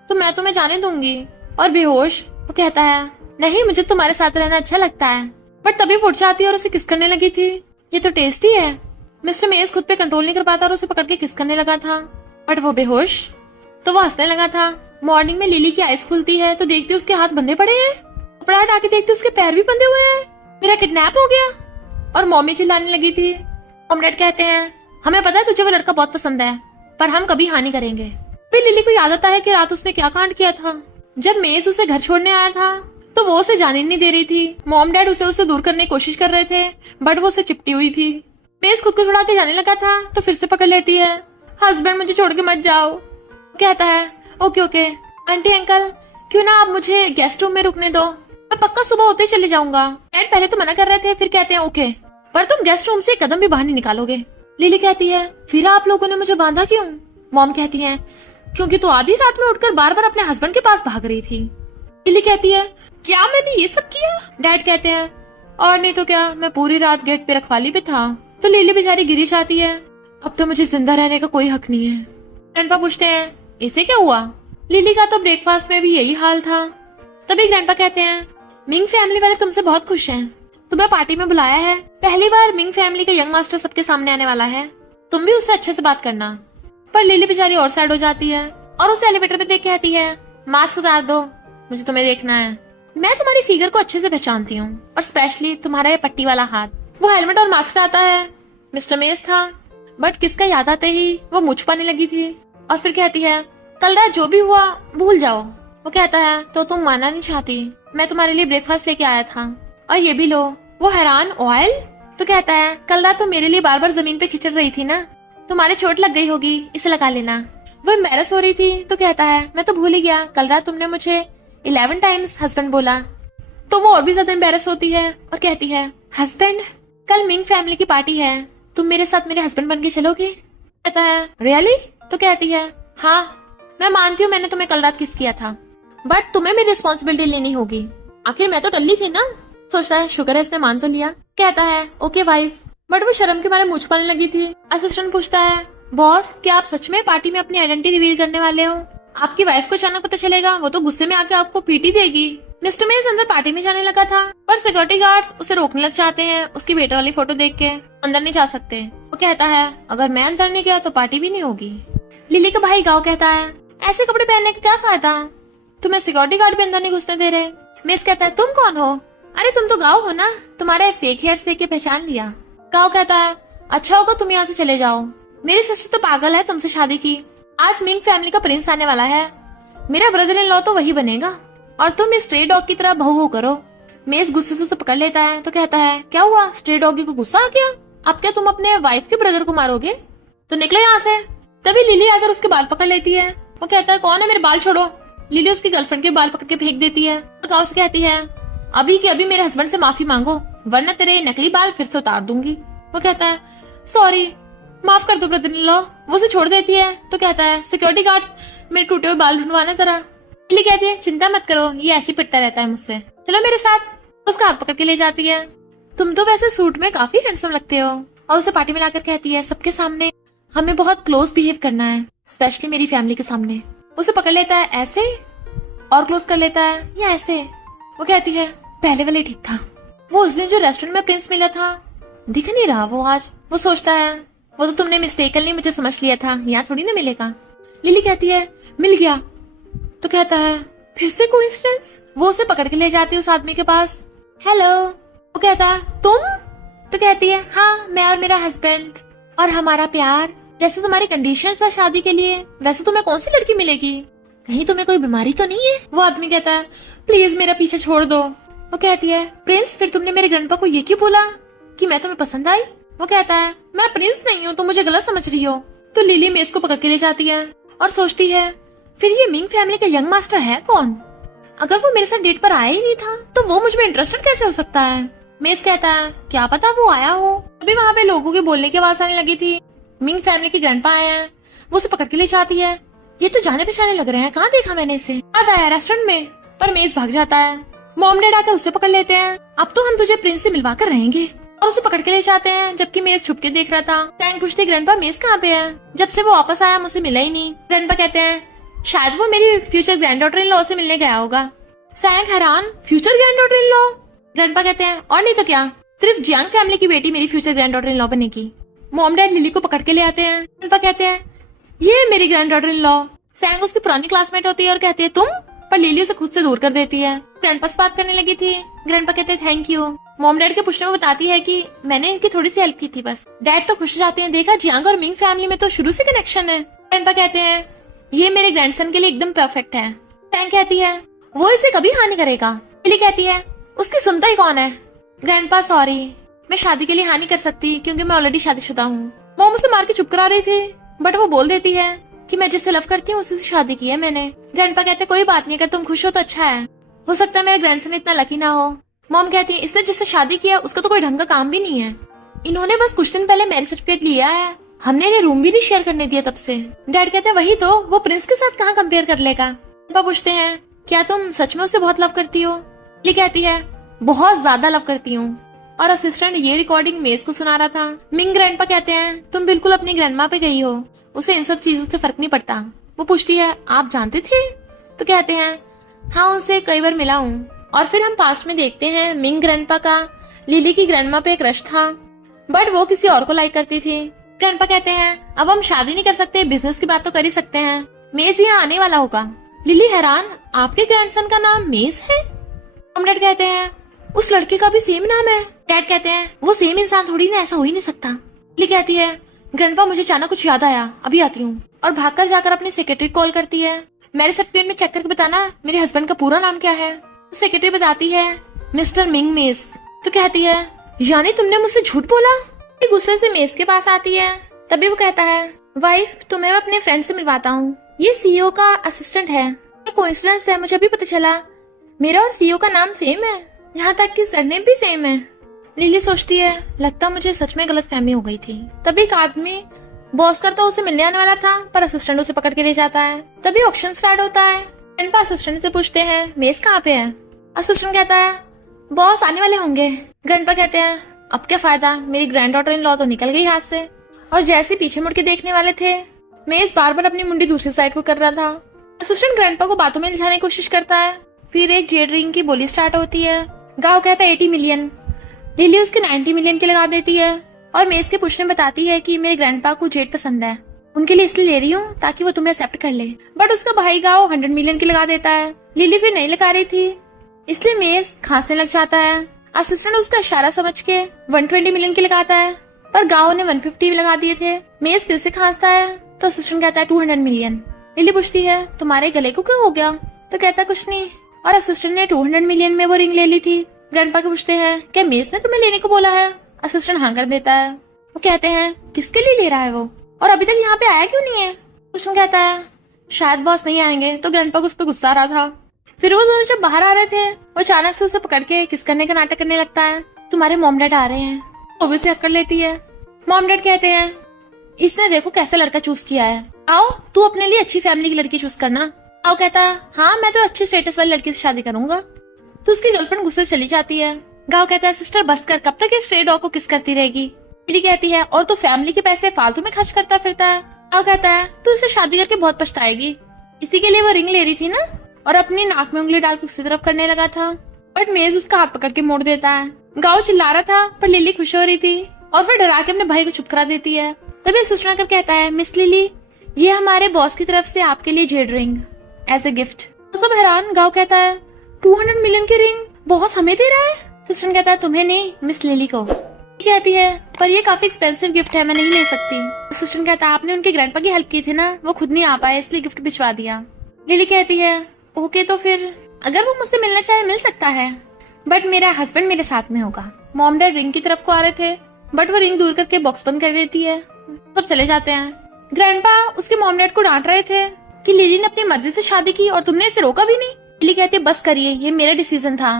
तो मैं तुम्हें जाने दूंगी। और बेहोश वो कहता है नहीं मुझे तुम्हारे साथ रहना अच्छा लगता है। बट तभी उठ जाती है और उसे किस करने लगी थी। ये तो टेस्टी है। मिस्टर मेस खुद पे कंट्रोल नहीं कर पाता और उसे पकड़ के किस करने लगा था। बट वो बेहोश तो वो हंसने लगा था। मॉर्निंग में लिली की आइज खुलती है तो देखती उसके हाथ बंधे पड़े हैं। कपड़ा हटा के देखती उसके पैर भी बंधे हुए हैं। मेरा किडनैप हो गया। और मम्मी चिल्लाने लगी थी। कॉमरेड कहते हैं हमें पता है तुझे वो लड़का बहुत पसंद है पर हम कभी हाँ नहीं करेंगे। फिर लिली को याद आता है कि रात उसने क्या कांड किया था। जब मेस उसे घर छोड़ने आया था तो वो उसे जाने नहीं दे रही थी। मॉम डैड उसे दूर करने की कोशिश कर रहे थे बट वो उसे चिपटी हुई थी। मेस खुद को छुड़ा के जाने लगा था तो फिर से पकड़ लेती है। हस्बैंड मुझे छोड़ के मत जाओ। कहता है ओके ओके आंटी अंकल क्यों ना आप मुझे गेस्ट रूम में रुकने दो, मैं पक्का सुबह होते ही चले जाऊंगा। डैड पहले तो मना कर रहे थे फिर कहते हैं ओके पर तुम गेस्ट रूम से एक कदम भी बाहर नहीं निकालोगे। लिली कहती है फिर आप लोगों ने मुझे बांधा क्यों? मॉम कहती है क्योंकि तू आधी रात में उठकर बार बार अपने हस्बैंड के पास भाग रही थी। लिली कहती है क्या मैंने ये सब किया? डैड कहते हैं और नहीं तो क्या, मैं पूरी रात गेट पे रखवाली पे था। तो लिली बेचारी गिरी जाती है अब तो मुझे जिंदा रहने का कोई हक नहीं है। ग्रैंडपा पूछते हैं इसे क्या हुआ? लिली का तो ब्रेकफास्ट में भी यही हाल था। तभी ग्रैंडपा कहते हैं मिंग फैमिली वाले तुमसे बहुत खुश हैं, तुम्हें पार्टी में बुलाया है। पहली बार मिंग फैमिली का यंग मास्टर सबके सामने आने वाला है, तुम भी उससे अच्छे से बात करना। पर लिली बेचारी और साइड हो जाती है और उसे एलिवेटर पे देख कहती है मास्क उतार दो, मुझे तुम्हें देखना है। मैं तुम्हारी फिगर को अच्छे से पहचानती हूँ और स्पेशली तुम्हारा ये पट्टी वाला हाथ। वो हेलमेट और मास्क आता है। मिस्टर मेस था बट किसका याद आते ही वो मुझ पाने लगी थी। और फिर कहती है कल रात जो भी हुआ भूल जाओ। वो कहता है तो तुम मानना नहीं चाहती, मैं तुम्हारे लिए ब्रेकफास्ट लेके आया था और ये भी लो। वो हैरान ऑयल? तो कहता है कल रात तुम मेरे लिए बार बार जमीन पे खिचड़ रही थी ना, तुम्हारे चोट लग गई होगी, इसे लगा लेना। वो एम्बैरस हो रही थी तो कहता है मैं तो भूल ही गया, कल रात तुमने मुझे 11 टाइम्स हस्बैंड बोला। तो वो और भी ज्यादा एम्बैरस होती है और कहती है हस्बैंड कल मिंग फैमिली की पार्टी है, तुम मेरे साथ मेरे हस्बैंड बन के चलोगे? कहता है रियली? तो कहती है हाँ मैं मानती हूँ मैंने तुम्हें कल रात किस किया था बट तुम्हें मेरी रिस्पॉन्सिबिलिटी लेनी होगी, आखिर मैं तो टल्ली थी ना। सोचता है शुक्र है इसने मान तो लिया। कहता है ओके वाइफ। बट वो शर्म के मारे मुंह छुपाने लगी थी। असिस्टेंट पूछता है बॉस क्या आप सच में पार्टी में अपनी आइडेंटिटी रिवील करने वाले हो? आपकी वाइफ को अचानक पता चलेगा वो तो गुस्से में आके आपको पीटी देगी। मिस्टर मेस अंदर पार्टी में जाने लगा था पर सिक्योरिटी गार्ड्स उसे रोकने लग जाते हैं उसकी वेटर वाली फोटो देख के। अंदर नहीं जा सकते। वो कहता है अगर मैं अंदर नहीं गया तो पार्टी भी नहीं होगी। लिली का भाई गाँव कहता है ऐसे कपड़े पहनने का क्या फायदा, तुम्हें सिक्योरिटी गार्ड भी अंदर नहीं घुसने दे रहे। मिस कहता है तुम कौन हो? अरे तुम तो गाँव हो ना, तुम्हारे फेक हेयर्स देख के पहचान लिया। गाँव कहता है अच्छा होगा तुम यहाँ से चले जाओ, मेरी सिस्टर तो पागल है तुमसे शादी की। आज मिंग फैमिली का प्रिंस आने वाला है, मेरा ब्रदर इन लॉ तो वही बनेगा और तुम इस स्ट्रे डॉग की तरह भौ करो। मेस गुस्से से उसे पकड़ लेता है तो कहता है क्या हुआ, स्ट्रे डॉगी को गुस्सा आ गया? अब क्या तुम अपने वाइफ के ब्रदर को मारोगे? तो निकलो यहाँ से। तभी लिली आकर उसके बाल पकड़ लेती है। वो कहता है कौन है, मेरे बाल छोड़ो। लिली उसकी गर्लफ्रेंड के बाल पकड़ के फेंक देती है और गाउस कहती है अभी के अभी मेरे हस्बैंड से माफी मांगो वरना तेरे नकली बाल फिर से उतार दूंगी। वो कहता है सॉरी माफ कर दो ब्रदर इन लॉ। वो उसे छोड़ देती है तो कहता है सिक्योरिटी गार्ड्स मेरे टूटे हुए बाल ढूंढवाना जरा। लिली कहती है चिंता मत करो, ये ऐसे पिटता रहता है मुझसे, चलो मेरे साथ। उसका हाथ पकड़ के ले जाती है। तुम तो वैसे सूट में काफी हैंडसम लगते हो। और उसे पार्टी में लाकर कहती है सबके सामने हमें बहुत क्लोज बिहेव करना है, स्पेशली मेरी फैमिली के सामने। उसे पकड़ लेता है ऐसे और क्लोज कर लेता है या ऐसे। वो कहती है पहले वाले ठीक था, वो उस दिन जो रेस्टोरेंट में प्रिंस मिला था दिख नहीं रहा वो आज। वो सोचता है वो तो तुमने मिस्टेकनली मुझे समझ लिया था, यहाँ थोड़ी ना मिलेगा। लिली कहती है मिल गया। तो कहता है फिर से कोइंसिडेंस। वो उसे पकड़ के ले जाती है उस आदमी के पास। हेलो। वो कहता है तुम? तो कहती है हाँ, मैं और मेरा हस्बैंड और हमारा प्यार। जैसे तुम्हारी कंडीशंस है शादी के लिए, वैसे तुम्हें कौन सी लड़की मिलेगी? कहीं तुम्हें कोई बीमारी तो नहीं है? वो आदमी कहता है प्लीज मेरा पीछे छोड़ दो। वो कहती है प्रिंस, फिर तुमने मेरे ग्रैंडपा को ये क्यों बोला कि मैं तुम्हें पसंद आई? वो कहता है मैं प्रिंस नहीं हूँ, तुम मुझे गलत समझ रही हो। तो लिली मेस को पकड़ के ले जाती है और सोचती है फिर ये मिंग फैमिली का यंग मास्टर है कौन? अगर वो मेरे साथ डेट पर आया ही नहीं था तो वो मुझ में इंटरेस्टेड कैसे हो सकता है? मेस कहता है क्या पता वो आया हो। अभी वहाँ पे लोगों के बोलने की आवाज आने लगी थी। मिंग फैमिली के ग्रैंडपा आए हैं। वो उसे पकड़ के ले जाती है। ये तो जाने पहचाने लग रहे हैं, कहाँ देखा मैंने इसे? याद आया रेस्टोरेंट में। पर मेस भाग जाता है। मॉम डैड आकर उसे पकड़ लेते हैं। अब तो हम तुझे प्रिंस से मिलवा कर रहेंगे, और उसे पकड़ के ले जाते हैं। जबकि मेस छुप के देख रहा था। सैंग पूछती ग्रैंडपा मेस कहाँ पे है? जब से वो वापस आया मुझे मिला ही नहीं। ग्रैंडपा कहते हैं शायद वो मेरी future grand daughter in law से मिलने गया होगा। सैंग हैरान, future grand daughter in law? Grandpa कहते हैं और नहीं तो क्या, सिर्फ जियांग फैमिली की बेटी मेरी future grand daughter in law बनेगी। मॉम डैड लिली को पकड़ के ले आते हैं। ग्रैंडपा कहते हैं ये मेरी ग्रैंड डॉटर इन लॉ। सैंग उसकी पुरानी क्लासमेट होती है और कहती है तुम, पर लिली उसे खुद से दूर कर देती है। ग्रैंडपा से बात करने लगी थी। ग्रैंडपा कहते हैं थैंक यू। मॉम डैड के पूछने में बताती है कि मैंने इनकी थोड़ी सी हेल्प की थी बस। डैड तो खुश हो जाते हैं, देखा जियांग और मिंग फैमिली में तो शुरू से कनेक्शन है। ग्रैंडपा कहते हैं ये मेरे ग्रैंडसन के लिए एकदम परफेक्ट है। सैंग कहती है वो इसे कभी हानि करेगा। लिली कहती है उसकी सुनता ही कौन है? ग्रैंडपा सॉरी, मैं शादी के लिए हानि कर सकती क्योंकि मैं ऑलरेडी शादीशुदा हूँ। मॉम उसे मार के चुप करा रही थी, बट वो बोल देती है कि मैं जिससे लव करती हूँ उसी से शादी की है मैंने। ग्रैंडपा कहते कोई बात नहीं, अगर तुम खुश हो तो अच्छा है। हो सकता है मेरा ग्रैंडसन इतना लकी ना हो। मॉम कहती है इसने जिससे शादी किया उसका तो कोई ढंग का काम भी नहीं है। इन्होंने बस कुछ दिन पहले मैरिज सर्टिफिकेट लिया है, हमने इन्हें रूम भी नहीं शेयर करने दिया तब से। डैड कहते हैं वही तो, वो प्रिंस के साथ कहाँ कंपेयर कर लेगा। पापा पूछते हैं क्या तुम सच में उससे बहुत लव करती हो? लिली कहती है बहुत ज्यादा लव करती हूँ। और असिस्टेंट ये रिकॉर्डिंग मेस को सुना रहा था। मिंग ग्रैंडपा कहते हैं तुम बिल्कुल अपनी ग्रैंडमा पे गई हो, उसे इन सब चीजों से फर्क नहीं पड़ता। वो पूछती है आप जानते थे? तो कहते हैं हाँ, उनसे कई बार मिला हूँ। और फिर हम पास्ट में देखते हैं मिंग ग्रैंडपा का लिली की ग्रैंडमा पे एक रश था, बट वो किसी और को लाइक करती थी। ग्रैंडपा कहते हैं अब हम शादी नहीं कर सकते, बिजनेस की बात तो कर ही सकते हैं। मेज यहाँ आने वाला होगा। लिली हैरान, आपके ग्रैंडसन का नाम मेज है? डैड कहते हैं उस लड़के का भी सेम नाम है। डैड कहते हैं वो सेम इंसान थोड़ी ना, ऐसा हो ही नहीं सकता। लिली कहती है ग्रैंडपा मुझे अचानक कुछ याद आया, अभी आती हूँ। और भागकर जाकर अपनी सेक्रेटरी कॉल करती है। मैरिज सर्टिफिकेट में चेक करके बताना मेरे हस्बैंड का पूरा नाम क्या है। सेक्रेटरी बताती है मिस्टर मिंग मेस। तो कहती है यानी तुमने मुझसे झूठ बोला? गुस्से से मेस के पास आती है। तभी वो कहता है वाइफ, तुम्हें मैं अपने फ्रेंड से मिलवाता हूँ, ये सीईओ का असिस्टेंट है। कोइंसिडेंस है, मुझे अभी पता चला मेरा और सीईओ का नाम सेम है, यहाँ तक कि सरनेम भी सेम है। लिली सोचती है लगता मुझे सच में गलतफहमी हो गई थी। तभी एक आदमी बॉस करता उसे मिलने आने वाला था, पर असिस्टेंट उसे पकड़ के ले जाता है। तभी ऑक्शन स्टार्ट होता है। ग्रैंडपा असिस्टेंट से पूछते हैं मेस कहाँ पे है? असिस्टेंट कहता है बॉस आने वाले होंगे। ग्रैंडपा कहते हैं अब क्या फायदा, मेरी ग्रैंड डॉटर इन लॉ तो निकल गई हाथ से। और जैसे पीछे मुड़ के देखने वाले थे, मेस बार बार अपनी मुंडी दूसरी साइड को कर रहा था। असिस्टेंट ग्रैंडपा को बातों में उलझाने की कोशिश करता है। फिर एक जेड रिंग की बोली स्टार्ट होती है। गाँव कहता है 80 मिलियन। लिली उसके 90 मिलियन की लगा देती है। और मेस के पूछने बताती है कि मेरे ग्रैंडपा को जेड पसंद है, उनके लिए इसलिए ले रही हूँ ताकि वो तुम्हें एक्सेप्ट कर ले। बट उसका भाई गाँव 100 मिलियन की लगा देता है। लिली फिर नहीं लगा रही थी, इसलिए मेस खांसने लग जाता है। असिस्टेंट उसका इशारा समझ के 120 मिलियन की लगाता है, पर गाँव ने 150 लगा दिए थे। मेस फिर से खांसता है तो असिस्टेंट कहता है 200 मिलियन। लिली पूछती है तुम्हारे गले को क्या हो गया? तो कहता कुछ नहीं। और असिस्टेंट ने 200 मिलियन में वो रिंग ले ली थी। ग्रैंडपा के पूछते हैं क्या मेस ने तुम्हें लेने को बोला है? असिस्टेंट हाँ कर देता है। वो कहते हैं किसके लिए ले रहा है वो, और अभी तक यहाँ पे आया क्यों नहीं है? असिस्टेंट कहता है शायद बॉस नहीं आएंगे। तो ग्रैंडपा को उस पर गुस्सा आ रहा था। फिर वो दोनों जब बाहर आ रहे थे, वो अचानक से उसे पकड़ के किस करने का नाटक करने लगता है। तुम्हारे मॉम डैड आ रहे हैं। वो भी उसे हक कर लेती है। मॉम डैड कहते हैं इसने देखो कैसा लड़का चूज किया है, आओ तू अपने लिए अच्छी फैमिली की लड़की चूज करना। आओ कहता है हाँ मैं तो अच्छी स्टेटस वाली लड़की से शादी करूंगा। तो उसकी गर्लफ्रेंड गुस्से से चली जाती है। गाँव कहता है सिस्टर बस कर, कब तक ये स्ट्रे डॉग को किस करती रहेगी? लिली कहती है और तू फैमिली के पैसे फालतू में खर्च करता फिरता है। गाँव कहता है तू इसे शादी करके बहुत पछताएगी, इसी के लिए वो रिंग ले रही थी ना। और अपनी नाक में उंगली डाल के उसकी तरफ करने लगा था, बट मेज उसका हाथ पकड़ के मोड़ देता है। गाँव चिल्ला रहा था पर लिली खुश हो रही थी और फिर डरा के अपने भाई को चुप करा देती है। तभी असिस्टेंट आकर कहता है मिस लिली, ये हमारे बॉस की तरफ से आपके लिए jade ring as a gift. तो सब हैरान। गाओ कहता है 200 मिलियन की रिंग बॉस हमें दे रहा है। असिस्टेंट कहता है तुम्हें नहीं, मिस लिली को। कहती है पर ये काफी एक्सपेंसिव गिफ्ट है, मैं नहीं ले सकती। असिस्टेंट कहता है आपने उनके ग्रैंडपा की हेल्प की थी ना, वो खुद नहीं आ पाए इसलिए गिफ्ट भिजवा दिया। लिली कहती है ओके तो फिर अगर वो मुझसे मिलना चाहे मिल सकता है, बट मेरा हस्बैंड मेरे साथ में होगा। मॉम डैड रिंग की तरफ को आ रहे थे बट वो रिंग दूर करके बॉक्स बंद कर देती है। सब चले जाते हैं। ग्रैंडपा उसके मॉम डैड को डांट रहे थे कि लिली ने अपनी मर्जी से शादी की और तुमने इसे रोका भी नहीं। लिली कहती है बस करिए, ये मेरा डिसीजन था,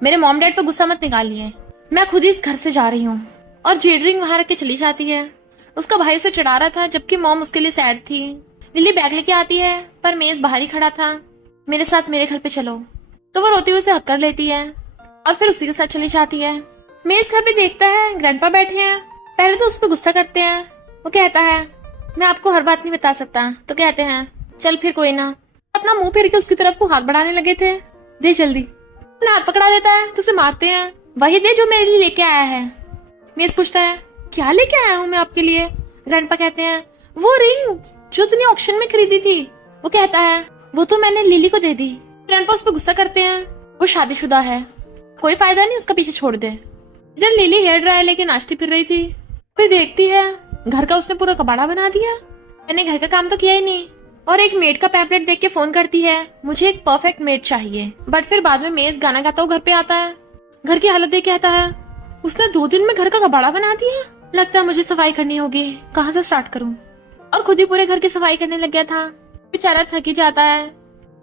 मेरे मॉम डैड पर गुस्सा मत निकालिए, मैं खुद ही इस घर से जा रही हूँ। और जेड रिंग वहां रख के चली जाती है। उसका भाई उसे चढ़ा रहा था जबकि मॉम उसके लिए सैड थी। लिली बैग लेके आती है पर मेज बाहर ही खड़ा था। मेरे साथ मेरे घर पे चलो, तो वो रोती हुई उसे हक कर लेती है और फिर उसी के साथ चली जाती है। मेज घर पे देखता है ग्रैंडपा बैठे हैं। पहले तो उस पर गुस्सा करते हैं। वो कहता है मैं आपको हर बात नहीं बता सकता। तो कहते हैं चल फिर कोई ना। अपना मुंह फेर के उसकी तरफ को हाथ बढ़ाने लगे थे। दे जल्दी। हाथ पकड़ा देता है तो उसे मारते हैं। वही दे जो मेरे लिए लेके आया है। मेज पूछता है क्या लेके आया हूँ मैं आपके लिए। ग्रैंडपा कहते हैं वो रिंग जो तूने ऑक्शन में खरीदी थी। वो कहता है वो तो मैंने लिली को दे दी। ग्रैंडपा उस पर गुस्सा करते हैं। वो शादीशुदा है, कोई फायदा नहीं, उसका पीछे छोड़ दे। इधर लिली हेयर ड्रायर लेके नाचती फिर रही थी। फिर देखती है घर का उसने पूरा कबाड़ा बना दिया। मैंने घर का काम तो किया ही नहीं। और एक मेड का पैम्पलेट देख के फोन करती है मुझे एक परफेक्ट मेड चाहिए। बट फिर बाद में मेज गाना गाता हुआ घर पे आता है। घर की हालत देख के आता है उसने 2 दिन में घर का कबाड़ा बना दिया। लगता है मुझे सफाई करनी होगी, कहाँ से स्टार्ट करूं। और खुद ही पूरे घर की सफाई करने लग गया था। बेचारा थक ही जाता है।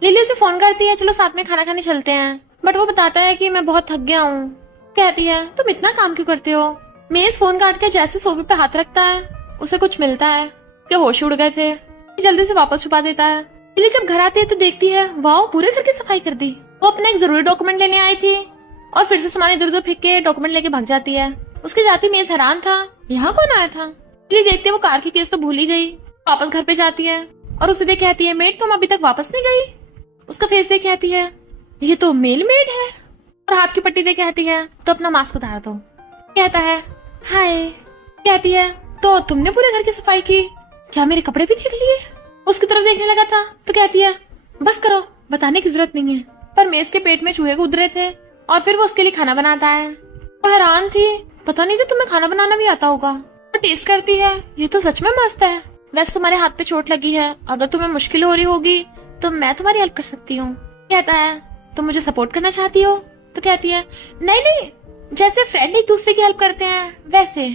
लिली उसे फोन करती है चलो साथ में खाना खाने चलते हैं, बट वो बताता है कि मैं बहुत थक गया हूँ। कहती है तुम इतना काम क्यों करते हो। मेज फोन काट के जैसे सोफे पे हाथ रखता है उसे कुछ मिलता है। उसके होश उड़ गए थे। जल्दी से वापस छुपा देता है। लिली जब घर आती है तो देखती है वाह पूरे घर की सफाई कर दी। वो अपना एक जरूरी डॉक्यूमेंट लेने आई थी और फिर से सामान इधर उधर फेंक के डॉक्यूमेंट लेके भाग जाती है। उसके जाती मेज हैरान था यहाँ कौन आया था। लिली देखते वो कार की केस तो भूल ही गई। वापस घर पे जाती है और उसे देख कहती है मेड तुम अभी तक वापस नहीं गई। उसका फेस देख कहती है ये तो मेल मेड है। और हाथ की पट्टी देख कहती है तो अपना मास्क उतार दो। कहता है हाय। कहती है तो तुमने पूरे घर की सफाई की, क्या मेरे कपड़े भी देख लिए। उसकी तरफ देखने लगा था तो कहती है बस करो, बताने की जरूरत नहीं है। पर मेज के पेट में चूहे कूद रहे थे और फिर वो उसके लिए खाना बनाता है। वो हैरान थी, पता नहीं था तुम्हें खाना बनाना भी आता होगा। वो टेस्ट करती है ये तो सच में मस्त है। वैसे तुम्हारे हाथ पे चोट लगी है, अगर तुम्हें मुश्किल हो रही होगी तो मैं तुम्हारी हेल्प कर सकती हूँ। कहता है तुम मुझे सपोर्ट करना चाहती हो। तो कहती है नहीं नहीं, जैसे फ्रेंड एक दूसरे की हेल्प करते हैं वैसे।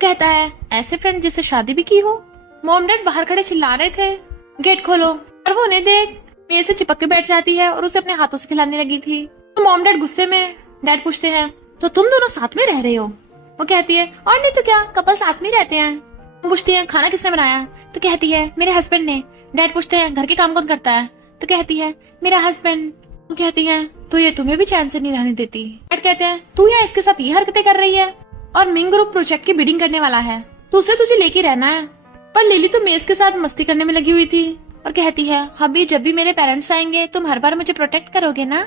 कहता है ऐसे फ्रेंड जिससे शादी भी की हो। मॉम डैड बाहर खड़े चिल्ला रहे थे गेट खोलो, और वो उन्हें देख मेरे से चिपक के बैठ जाती है और उसे अपने हाथों से खिलाने लगी थी। तो मॉम डैड गुस्से में डैड पूछते हैं तो तुम दोनों साथ में रह रहे हो। वो कहती है और नहीं तो क्या, कपल साथ में रहते हैं। वो पूछती है खाना किसने बनाया। तो कहती है मेरे हस्बैंड ने। डैड पूछते हैं घर के काम कौन करता है। तो कहती है मेरा हस्बैंड। वो कहती है तो ये तुम्हें भी चैन से नहीं रहने देती। डैड कहते हैं तू यहाँ इसके साथ ये हरकतें कर रही है और मिंग ग्रुप प्रोजेक्ट की बिडिंग करने वाला है तो उसे तुझे लेके रहना है। पर लिली तो मेज के साथ मस्ती करने में लगी हुई थी और कहती है अभी जब भी मेरे पेरेंट्स आएंगे तुम हर बार मुझे प्रोटेक्ट करोगे ना।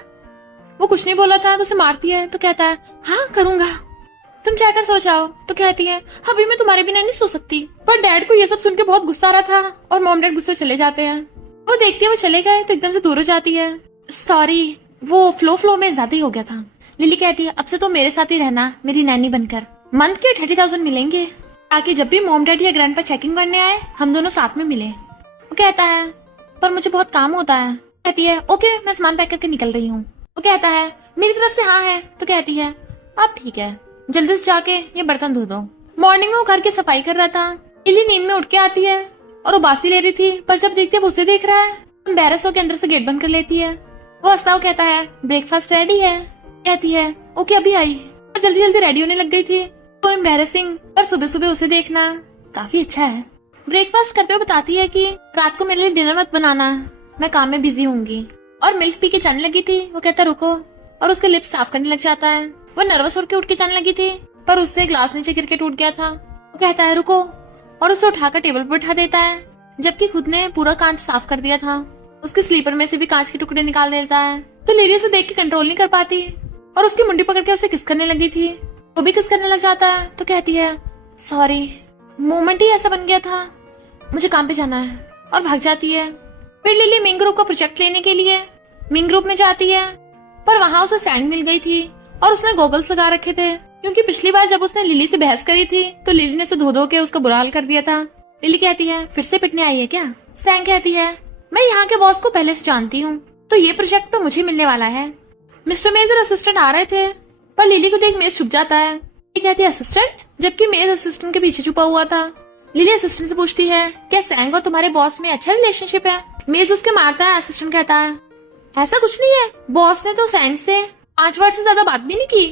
वो कुछ नहीं बोला था तो उसे मारती है। तो कहता है हाँ करूंगा, तुम चाहकर सो जाओ। तो कहती है अभी मैं तुम्हारे बिना नहीं सो सकती। पर डैड को ये सब सुन के बहुत गुस्सा आ रहा था और मॉम डैड गुस्से चले जाते हैं। वो देखती है वो चले गए तो एकदम से दूर हो जाती है। सॉरी, वो फ्लो में ज्यादा ही हो गया था। लिली कहती है अब से तो मेरे साथ ही रहना मेरी नैनी बनकर। मंथ के 30,000 मिलेंगे ताकि जब भी मॉम डैडी या ग्रैंडपा चेकिंग करने आए हम दोनों साथ में मिले। वो कहता है पर मुझे बहुत काम होता है। कहती है ओके मैं सामान पैक करके निकल रही हूँ। वो कहता है मेरी तरफ से हाँ है। तो कहती है अब ठीक है, जल्दी से जाके ये बर्तन धो दो। मॉर्निंग में वो घर की सफाई कर रहा था। लिली नींद में उठ के आती है और वो बासी ले रही थी, पर जब देखती है वो उसे देख रहा है एम्बैरस होकर अंदर से गेट बंद कर लेती है। वो हंसता हुआ कहता है ब्रेकफास्ट रेडी है। कहती है ओके अभी आई। और जल्दी जल्दी रेडी होने लग गई थी। तो एम्बैरेसिंग, पर सुबह सुबह उसे देखना काफी अच्छा है। ब्रेकफास्ट करते हुए बताती है कि रात को मेरे लिए डिनर मत बनाना, मैं काम में बिजी होंगी। और मिल्क पी के जाने लगी थी। वो कहता रुको और उसके लिप्स साफ करने लग जाता है। वो नर्वस होकर उठ के जाने लगी थी पर उससे ग्लास नीचे गिर के टूट गया था। वो कहता है रुको और उसे उठाकर टेबल पर बैठा देता है, जबकि खुद ने पूरा कांच साफ कर दिया था। उसके स्लीपर में से भी कांच के टुकड़े निकाल देता है। तो लिली उसे देख के कंट्रोल नहीं कर पाती और उसकी मुंडी पकड़ के उसे किस करने लगी थी। वो भी किस करने लग जाता है। तो कहती है सॉरी, मोमेंट ही ऐसा बन गया था, मुझे काम पे जाना है। और भाग जाती है। फिर लिली मिंग ग्रुप का प्रोजेक्ट लेने के लिए मिंग ग्रुप में जाती है, पर वहाँ उसे सैंग मिल गई थी और उसने गॉगल्स लगा रखे थे, क्योंकि पिछली बार जब उसने लिली से बहस करी थी तो लिली ने उसे धो धो के उसका बुरा हाल कर दिया था। लिली कहती है, फिर से पिटने आई है क्या? सैंग कहती है, मैं यहाँ के बॉस को पहले से जानती हूँ, तो ये प्रोजेक्ट तो मुझे मिलने वाला है। मिस्टर मेज और असिस्टेंट आ रहे थे, पर लिली को देख मेज छुप जाता है। लिली कहती है, असिस्टेंट, जबकि मेज असिस्टेंट के पीछे छुपा हुआ था। लिली असिस्टेंट से पूछती है, क्या सैंग और तुम्हारे बॉस में अच्छा रिलेशनशिप है? मेज उसके मारता है। असिस्टेंट कहता है, ऐसा कुछ नहीं है, बॉस ने तो सैंग से 5 वर्ष से ज्यादा बात भी नहीं की।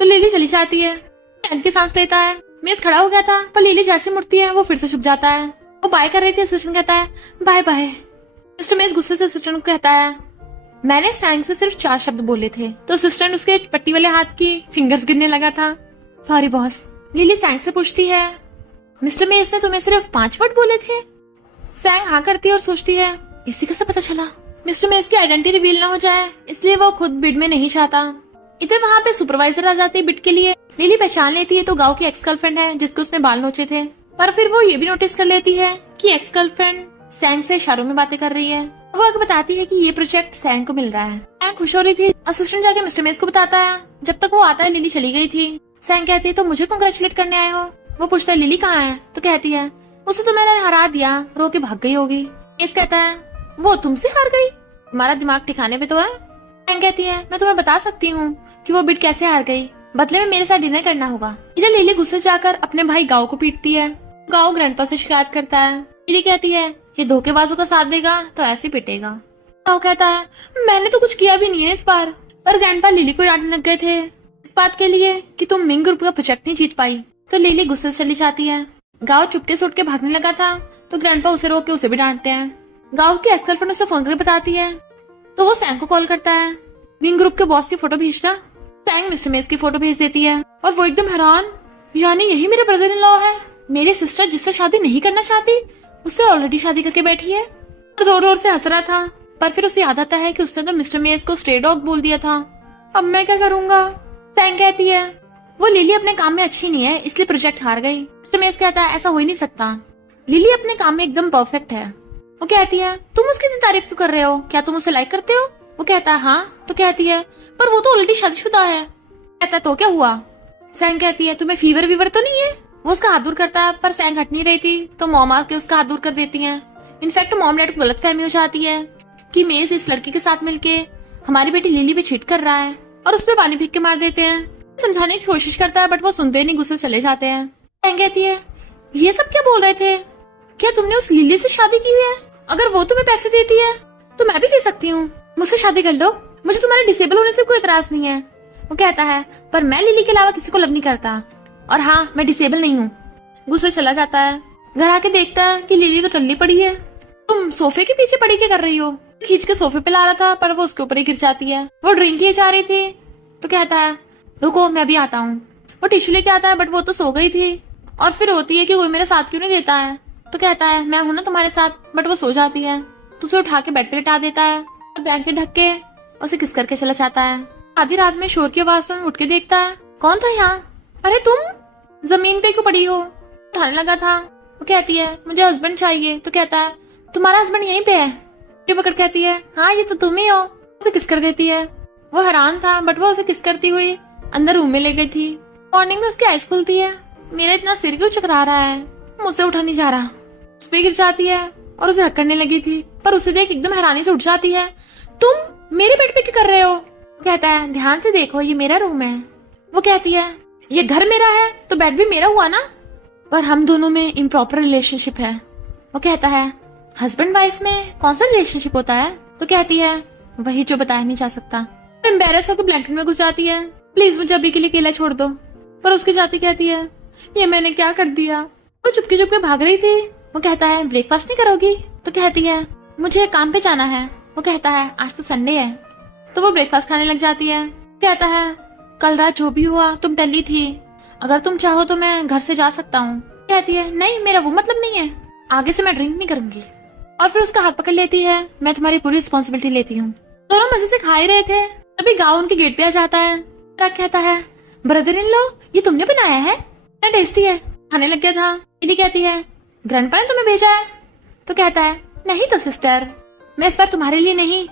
तो लिली चली जाती है। सैंग की सांस लेता है। मेज खड़ा हो गया था, पर लिली जैसे मुड़ती है वो फिर से छुप जाता है। वो बाय कर रही थी। असिस्टेंट कहता है, बाय बाय। मिस्टर मेज गुस्से से असिस्टेंट को कहता है, मैंने सैंग से सिर्फ 4 शब्द बोले थे। तो असिस्टेंट उसके पट्टी वाले हाथ की फिंगर्स गिनने लगा था। Sorry boss. लिली सैंग से पूछती है, मिस्टर मेज ने तुम्हें सिर्फ 5 वर्ड बोले थे? सैंग हाँ करती है और सोचती है, इसी कैसे पता चला? मिस्टर मेज की आइडेंटिटी रिवील ना हो जाए, इसलिए वो खुद बिड में नहीं चाहता। इधर वहाँ पे सुपरवाइजर आ जाती है बिड के लिए। लिली पहचान लेती है तो गांव की एक्स गर्लफ्रेंड है जिसको उसने बाल नोचे थे, पर फिर वो ये भी नोटिस कर लेती है कि एक्स गर्लफ्रेंड सैंग से इशारों में बातें कर रही है। वो आगे बताती है कि ये प्रोजेक्ट सैंग को मिल रहा है। सैंग खुश हो रही थी। असिस्टेंट जाके मिस्टर मेज को बताता है। जब तक वो आता है लिली चली गई थी। सैंग कहती है, तो मुझे कांग्रेचुलेट करने आए हो? वो पूछता है, लिली कहाँ है? तो कहती है, उसे तो मैंने हरा दिया, रो के भाग गई होगी। मेज कहता है, वो तुमसे हार गई? तुम्हारा दिमाग ठिकाने पे तो है? सैंग कहती है, मैं तुम्हें बता सकती हूँ कि वो बिड कैसे हार गई। बदले में मेरे साथ डिनर करना होगा। इधर लिली गुस्से जाकर अपने भाई गाँव को पीटती है। गाँव ग्रैंडपा से शिकायत करता है। लिली कहती है, ये धोखेबाजों का साथ देगा तो ऐसे पिटेगा। गाँव कहता है, मैंने तो कुछ किया भी नहीं है इस बार। पर ग्रैंडपा लिली को डांटने लग गए थे इस बात के लिए कि तुम मिंग ग्रुप का प्रोजेक्ट नहीं जीत पाई। तो लिली गुस्से से चली जाती है। गाँव चुपके से उठ के भागने लगा था तो ग्रैंडपा उसे रोक के उसे भी डांटते हैं। गाँव की एक्स गर्लफ्रेंड उसे फोन करके बताती है, तो वो सैंग को कॉल करता है, मिंग ग्रुप के बॉस की फोटो भेजना। सैंग मिस्टर मेज की फोटो भेज देती है और वो एकदम हैरान, यानी यही मेरे ब्रदर इन लॉ है। मेरी सिस्टर जिससे शादी नहीं करना चाहती उससे ऑलरेडी शादी करके बैठी है। और जोर जोर से हंस रहा था, पर फिर उसे याद आता है कि उसने तो मिस्टर मेज को स्ट्रे डॉग बोल दिया था। अब मैं क्या करूंगा? सैंग कहती है, वो लिली अपने काम में अच्छी नहीं है इसलिए प्रोजेक्ट हार गई। मिस्टर मेज कहता है, ऐसा हो ही नहीं सकता, लिली अपने काम में एकदम परफेक्ट है। वो कहती है, तुम उसकी इतनी तारीफ क्यों कर रहे हो? क्या तुम उसे लाइक करते हो? वो कहता है, हाँ। तो कहती है, पर वो तो ऑलरेडी शादीशुदा है। कहता है, तो क्या हुआ? सैंग कहती है, तुम्हें फीवर वीवर तो नहीं है? वो उसका हाथ दूर करता है, पर सैंग हट नहीं रही थी तो मॉम आके उसका हाथ दूर कर देती है। इनफैक्ट मॉम डैड को गलतफहमी हो जाती है कि मेज इस लड़की के साथ मिलके हमारी बेटी लिली पे चीट कर रहा है और उस पे पानी फेंक के मार देते हैं। समझाने की कोशिश करता है बट वो सुनते नहीं, गुस्से चले जाते हैं। सैंग कहती है, ये सब क्या बोल रहे थे? क्या तुमने उस लिली से शादी की है? अगर वो तुम्हें पैसे देती है तो मैं भी दे सकती हूँ, मुझसे शादी कर लो, मुझे तुम्हारे डिसेबल होने से कोई इतराज नहीं है। वो कहता है, पर मैं लिली के अलावा किसी को लव नहीं करता, और हाँ मैं डिसेबल नहीं हूँ। गुस्से चला जाता है। घर आके देखता है कि लिली तो टल्ली पड़ी है। तुम सोफे के पीछे पड़ी क्या कर रही हो? खींच के सोफे पे ला रहा था पर वो उसके ऊपर ही गिर जाती है। वो ड्रिंक लिए जा रही थी तो कहता है, रुको मैं भी आता हूँ। वो टिश्यू लेके आता है बट वो तो सो गई थी और फिर होती है कि कोई मेरे साथ क्यों नहीं देता है। तो कहता है, मैं हूं ना तुम्हारे साथ, बट वो सो जाती है तो उसे उठा के बेड पे लेटा देता है और ब्लैंकेट ढक के उसे किस करके चला जाता है। आधी रात में शोर की आवाज से उठ के देखता है, कौन था यहाँ? अरे तुम जमीन पे क्यों पड़ी हो? उठाने लगा था। वो कहती है, मुझे हस्बैंड चाहिए। तो कहता है, तुम्हारा हस्बैंड यहीं पे है? ये पकड़ कहती है, हाँ ये तो तुम ही हो। उसे किस कर देती है। वो हैरान था बट वो उसे किस करती हुई अंदर रूम में ले गई थी। मॉर्निंग में उसकी आइज खुलती है। मेरा इतना सिर क्यों चकरा रहा है? मुझसे उठा नहीं जा रहा। उस पे गिर जाती है और उसे हक करने लगी थी पर उसे देख एकदम हैरानी से उठ जाती है। तुम मेरे बेड पे क्या कर रहे हो? कहता है, ध्यान से देखो ये मेरा रूम है। वो कहती है, ये घर मेरा है तो बेड भी मेरा हुआ ना, पर हम दोनों में इम्प्रॉपर रिलेशनशिप है। वो कहता है, हस्बैंड वाइफ में कौन सा रिलेशनशिप होता है? तो कहती है, वही जो बताया नहीं जा सकता। एम्बेरस होकर ब्लैंकेट में घुस जाती है। प्लीज मुझे अभी के लिए अकेला छोड़ दो। पर उसकी जाती कहती है, ये मैंने क्या कर दिया? वो चुपके चुपके भाग रही थी। वो कहता है, ब्रेकफास्ट नहीं करोगी? तो कहती है, मुझे काम पे जाना है। वो कहता है, आज तो संडे है। तो वो ब्रेकफास्ट खाने लग जाती है। कहता है, कल रात जो भी हुआ तुम टल्ली थी, अगर तुम चाहो तो मैं घर से जा सकता हूँ। कहती है, नहीं मेरा वो मतलब नहीं है, आगे से मैं ड्रिंक नहीं करूंगी। और फिर उसका हाथ पकड़ लेती है, मैं तुम्हारी पूरी रिस्पॉन्सिबिलिटी लेती हूँ। दोनों मजे से खा ही रहे थे तभी गाँव उनके गेट पे आ जाता है। कहता है, ब्रदर इन लॉ ये तुमने बनाया है? टेस्टी है, खाने लग गया था। लिली कहती है, ग्रैंडपा ने तुम्हें भेजा है? तो कहता है, नहीं तो सिस्टर, मैं इस बार तुम्हारे लिए नहीं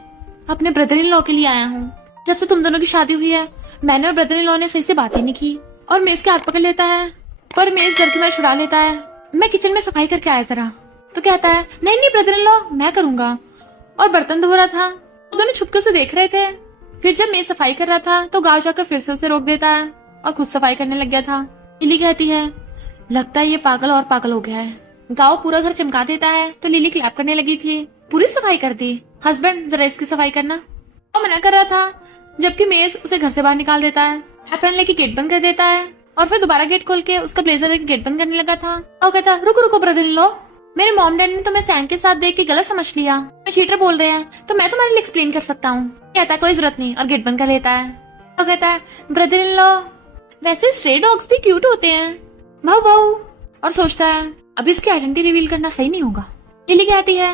अपने ब्रदर इन लॉ के लिए आया हूँ। जब से तुम दोनों की शादी हुई है मैंने और ब्रदर इन लॉ ने सही से बात ही नहीं की, और मेज के हाथ पकड़ लेता है पर मेज घर के मैं छुड़ा लेता है। मैं किचन में सफाई करके आया जरा, तो कहता है नहीं नहीं ब्रदर इन लॉ मैं करूंगा, और बर्तन धो रहा था। वो दोनों छुपके उसे देख रहे थे। फिर जब मेज सफाई कर रहा था तो गाँव जाकर फिर से उसे रोक देता है और खुद सफाई करने लग गया था। लिली कहती है लगता है ये पागल और पागल हो गया है। गाँव पूरा घर चमका देता है तो लिली क्लैप करने लगी थी। पूरी सफाई कर दी। हस्बैंड जरा इसकी सफाई करना, वो मना कर रहा था, जबकि मेज उसे घर से बाहर निकाल देता है। एप्रन लेके गेट बंद कर देता है और फिर दोबारा गेट खोल के उसका ब्लेजर लेके गेट बंद करने लगा था। और कहता रुको रुको ब्रदर इन लॉ, मेरे मॉम डैड ने तुम्हें सैंग के साथ देख के गलत समझ लिया, मैं चीटर बोल रहे हैं तो मैं तुम्हारे लिए एक्सप्लेन कर सकता हूँ। कहता है कोई जरूरत नहीं और गेट बंद कर लेता है। और कहता है ब्रदर इन लॉ वैसे स्ट्रे डॉग्स भी क्यूट होते हैं भाऊ भाऊ, और सोचता है अब इसकी आइडेंटिटी रिवील करना सही नहीं होगा। लिली कहती है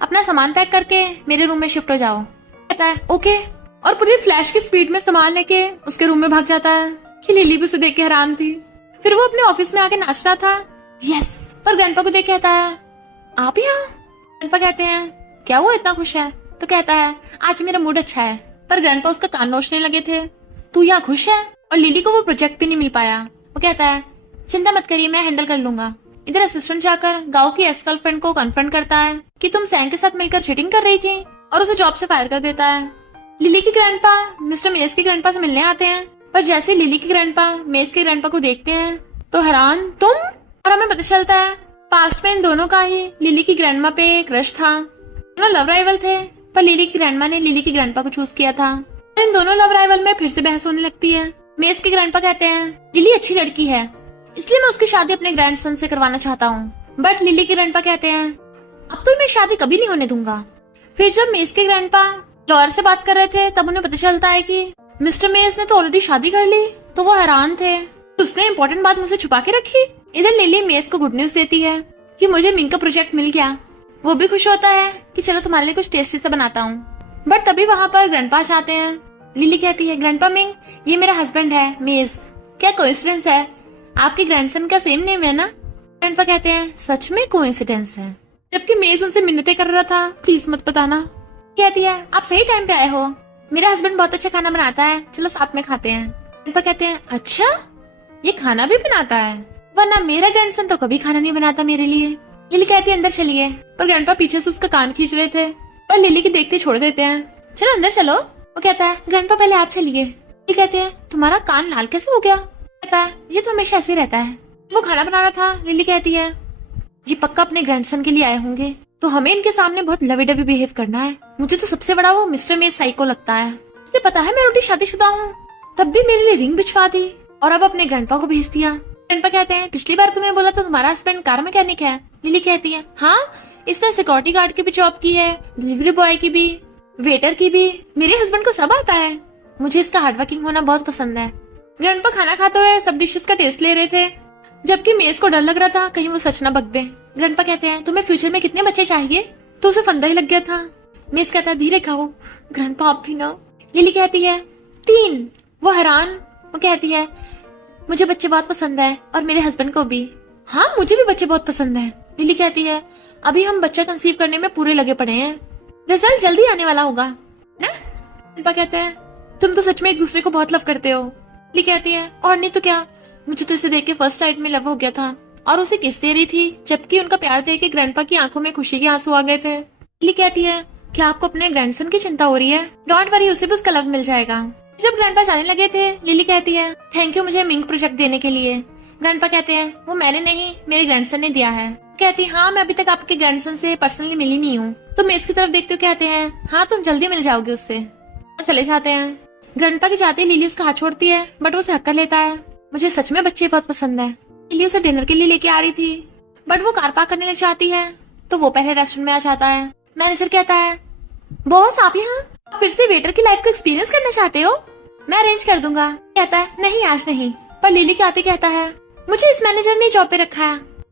अपना सामान पैक करके मेरे रूम में शिफ्ट हो जाओ। कहता है ओके, और पूरी फ्लैश की स्पीड में सामान लेके उसके रूम में भाग जाता है कि लिली भी उसे देख के हैरान थी। फिर वो अपने ऑफिस में आके नाच रहा था। यस, पर ग्रैंडपा को देख कहता है आप यहाँ। ग्रैंडपा कहते हैं क्या वो इतना खुश है, तो कहता है आज मेरा मूड अच्छा है। पर ग्रैंडपा उसका कान नोचने लगे थे, तू यहाँ खुश है? और लिली को वो प्रोजेक्ट भी नहीं मिल पाया। वो कहता है चिंता मत करिए मैं हैंडल कर लूंगा। इधर असिस्टेंट जाकर गाँव की एक्स गर्लफ्रेंड को कन्फ्रंट करता है कि तुम सैंग के साथ मिलकर चीटिंग कर रही थी, और उसे जॉब से फायर कर देता है। लिली की ग्रैंडपा मिस्टर मेस के ग्रैंडपा से मिलने आते हैं, पर जैसे लिली की ग्रैंडपा मेस के ग्रैंडपा को देखते हैं तो हैरान तुम, और हमें पता चलता है पास्ट में इन दोनों का ही लिली की ग्रैंडमा पे क्रश था। दोनों लव राइवल थे, पर लिली की ग्रैंडमा ने लिली की ग्रैंडपा को चूज किया था। इन दोनों लव राइवल में फिर से बहस होने लगती है। मेस के ग्रैंडपा कहते हैं लिली अच्छी लड़की है इसलिए मैं उसकी शादी अपने ग्रैंडसन से करवाना चाहता हूँ, बट लिली के ग्रैंडपा कहते हैं अब तो मैं शादी कभी नहीं होने दूंगा। फिर जब मेस के ग्रैंडपा लॉयर से बात कर रहे थे तब उन्हें पता चलता है कि मिस्टर मेस ने तो ऑलरेडी शादी कर ली, तो वो हैरान थे, तो उसने इम्पोर्टेंट बात मुझसे छुपा के रखी। इधर लिली मेस को गुड न्यूज देती है कि मुझे मिंग का प्रोजेक्ट मिल गया। वो भी खुश होता है कि चलो तुम्हारे लिए कुछ टेस्टी से बनाता हूँ, बट तभी वहाँ पर ग्रैंडपा आते हैं। लिली कहती है ग्रैंडपा मिंग ये मेरा हस्बैंड है मेस, क्या कोइंसिडेंस है, आपके ग्रैंडसन का सेम नेम है ना? ग्रैंडपा कहते हैं सच में कोइंसिडेंस है, जबकि मेस उनसे मिन्नतें कर रहा था प्लीज मत बताना। कहती है आप सही टाइम पे आए हो, मेरा हस्बैंड बहुत अच्छा खाना बनाता है, चलो साथ में खाते हैं। ग्रैंडपा कहते हैं अच्छा ये खाना भी बनाता है, वरना मेरा ग्रैंडसन तो कभी खाना नहीं बनाता मेरे लिए। लिली कहती है अंदर चलिए, पर ग्रैंडपा पीछे से उसका कान खींच रहे थे, पर लिली की देखते छोड़ देते हैं, चलो अंदर चलो। वो कहता है ग्रैंडपा पहले आप चलिए। लिली कहते हैं तुम्हारा कान लाल कैसे हो गया? कहता है ये तो हमेशा ऐसे रहता है। वो खाना बना रहा था। लिली कहती है ये पक्का अपने ग्रैंडसन के लिए आए होंगे, तो हमें इनके सामने बहुत लवी डबी बिहेव करना है। मुझे तो सबसे बड़ा वो मिस्टर मेस साइको लगता है, उसे पता है मैं रोटी शादीशुदा हूँ, तब भी मेरे लिए रिंग बिछवा दी और अब अपने ग्रैंडपा को भेज दिया। ग्रैंडपा कहते हैं पिछली बार तुम्हें बोला था तुम्हारा हस्बैंड कार मैकेनिक है। लिली कहती है हाँ इसने सिक्योरिटी गार्ड की भी जॉब की है, डिलीवरी बॉय की भी, वेटर की भी, मेरे हस्बैंड को सब आता है, मुझे इसका हार्डवर्किंग होना बहुत पसंद है। ग्रैंडपा खाना खाते हुए सब डिशेस का टेस्ट ले रहे थे, जबकि मेस को डर लग रहा था कहीं वो सच ना बक दे। ग्रैंडपा कहते हैं तुम्हें फ्यूचर में कितने बच्चे चाहिए? तो उसे फंदा ही लग गया था। मेस कहता है धीरे खाओ, ग्रैंडपा आप भी ना। लिली कहती है 3। वो हैरान, वो कहती है मुझे बच्चे बहुत पसंद है और मेरे हस्बैंड को भी। हाँ मुझे भी बच्चे बहुत पसंद है। लिली कहती है अभी हम बच्चा कंसीव करने में पूरे लगे पड़े हैं, रिजल्ट जल्दी आने वाला होगा ना? ग्रैंडपा कहते हैं तुम तो सच में एक दूसरे को बहुत लव करते हो। लिली कहती है और नहीं तो क्या, मुझे तो इसे देख के फर्स्ट नाइट में लव हो गया था और उसे किस दे रही थी, जबकि उनका प्यार देख के ग्रैंडपा की आंखों में खुशी के आंसू आ गए थे। लिली कहती है क्या आपको अपने ग्रैंडसन की चिंता हो रही है? डोंट वरी उसे भी उसका लव मिल जाएगा। जब ग्रैंडपा जाने लगे थे लिली कहती है थैंक यू मुझे मिंग प्रोजेक्ट देने के लिए। ग्रैंडपा कहते हैं वो मैंने नहीं मेरे ग्रैंडसन ने दिया है। कहती हाँ मैं अभी तक आपके ग्रैंडसन से पर्सनली मिली नहीं हूँ। तो मैं इसकी तरफ देखते हुए कहते हैं हाँ तुम जल्दी मिल जाओगे उससे, और चले जाते हैं। ग्रैंडपा के जाते लिली उसका हाथ छोड़ती है, बट वो उसे हक कर लेता है। मुझे सच में बच्चे बहुत पसंद है। लिली उसे डिनर के लिए लेके आ रही थी, बट वो कार पार्क करने लग जाती है, तो वो पहले रेस्टोरेंट में आ जाता है। मैनेजर कहता है बॉस आप यहाँ फिर से वेटर की लाइफ को एक्सपीरियंस करना चाहते हो? मैं अरेंज कर दूंगा। कहता है नहीं आज नहीं। पर लिली के आते कहता है मुझे इस मैनेजर ने जॉब पे रखा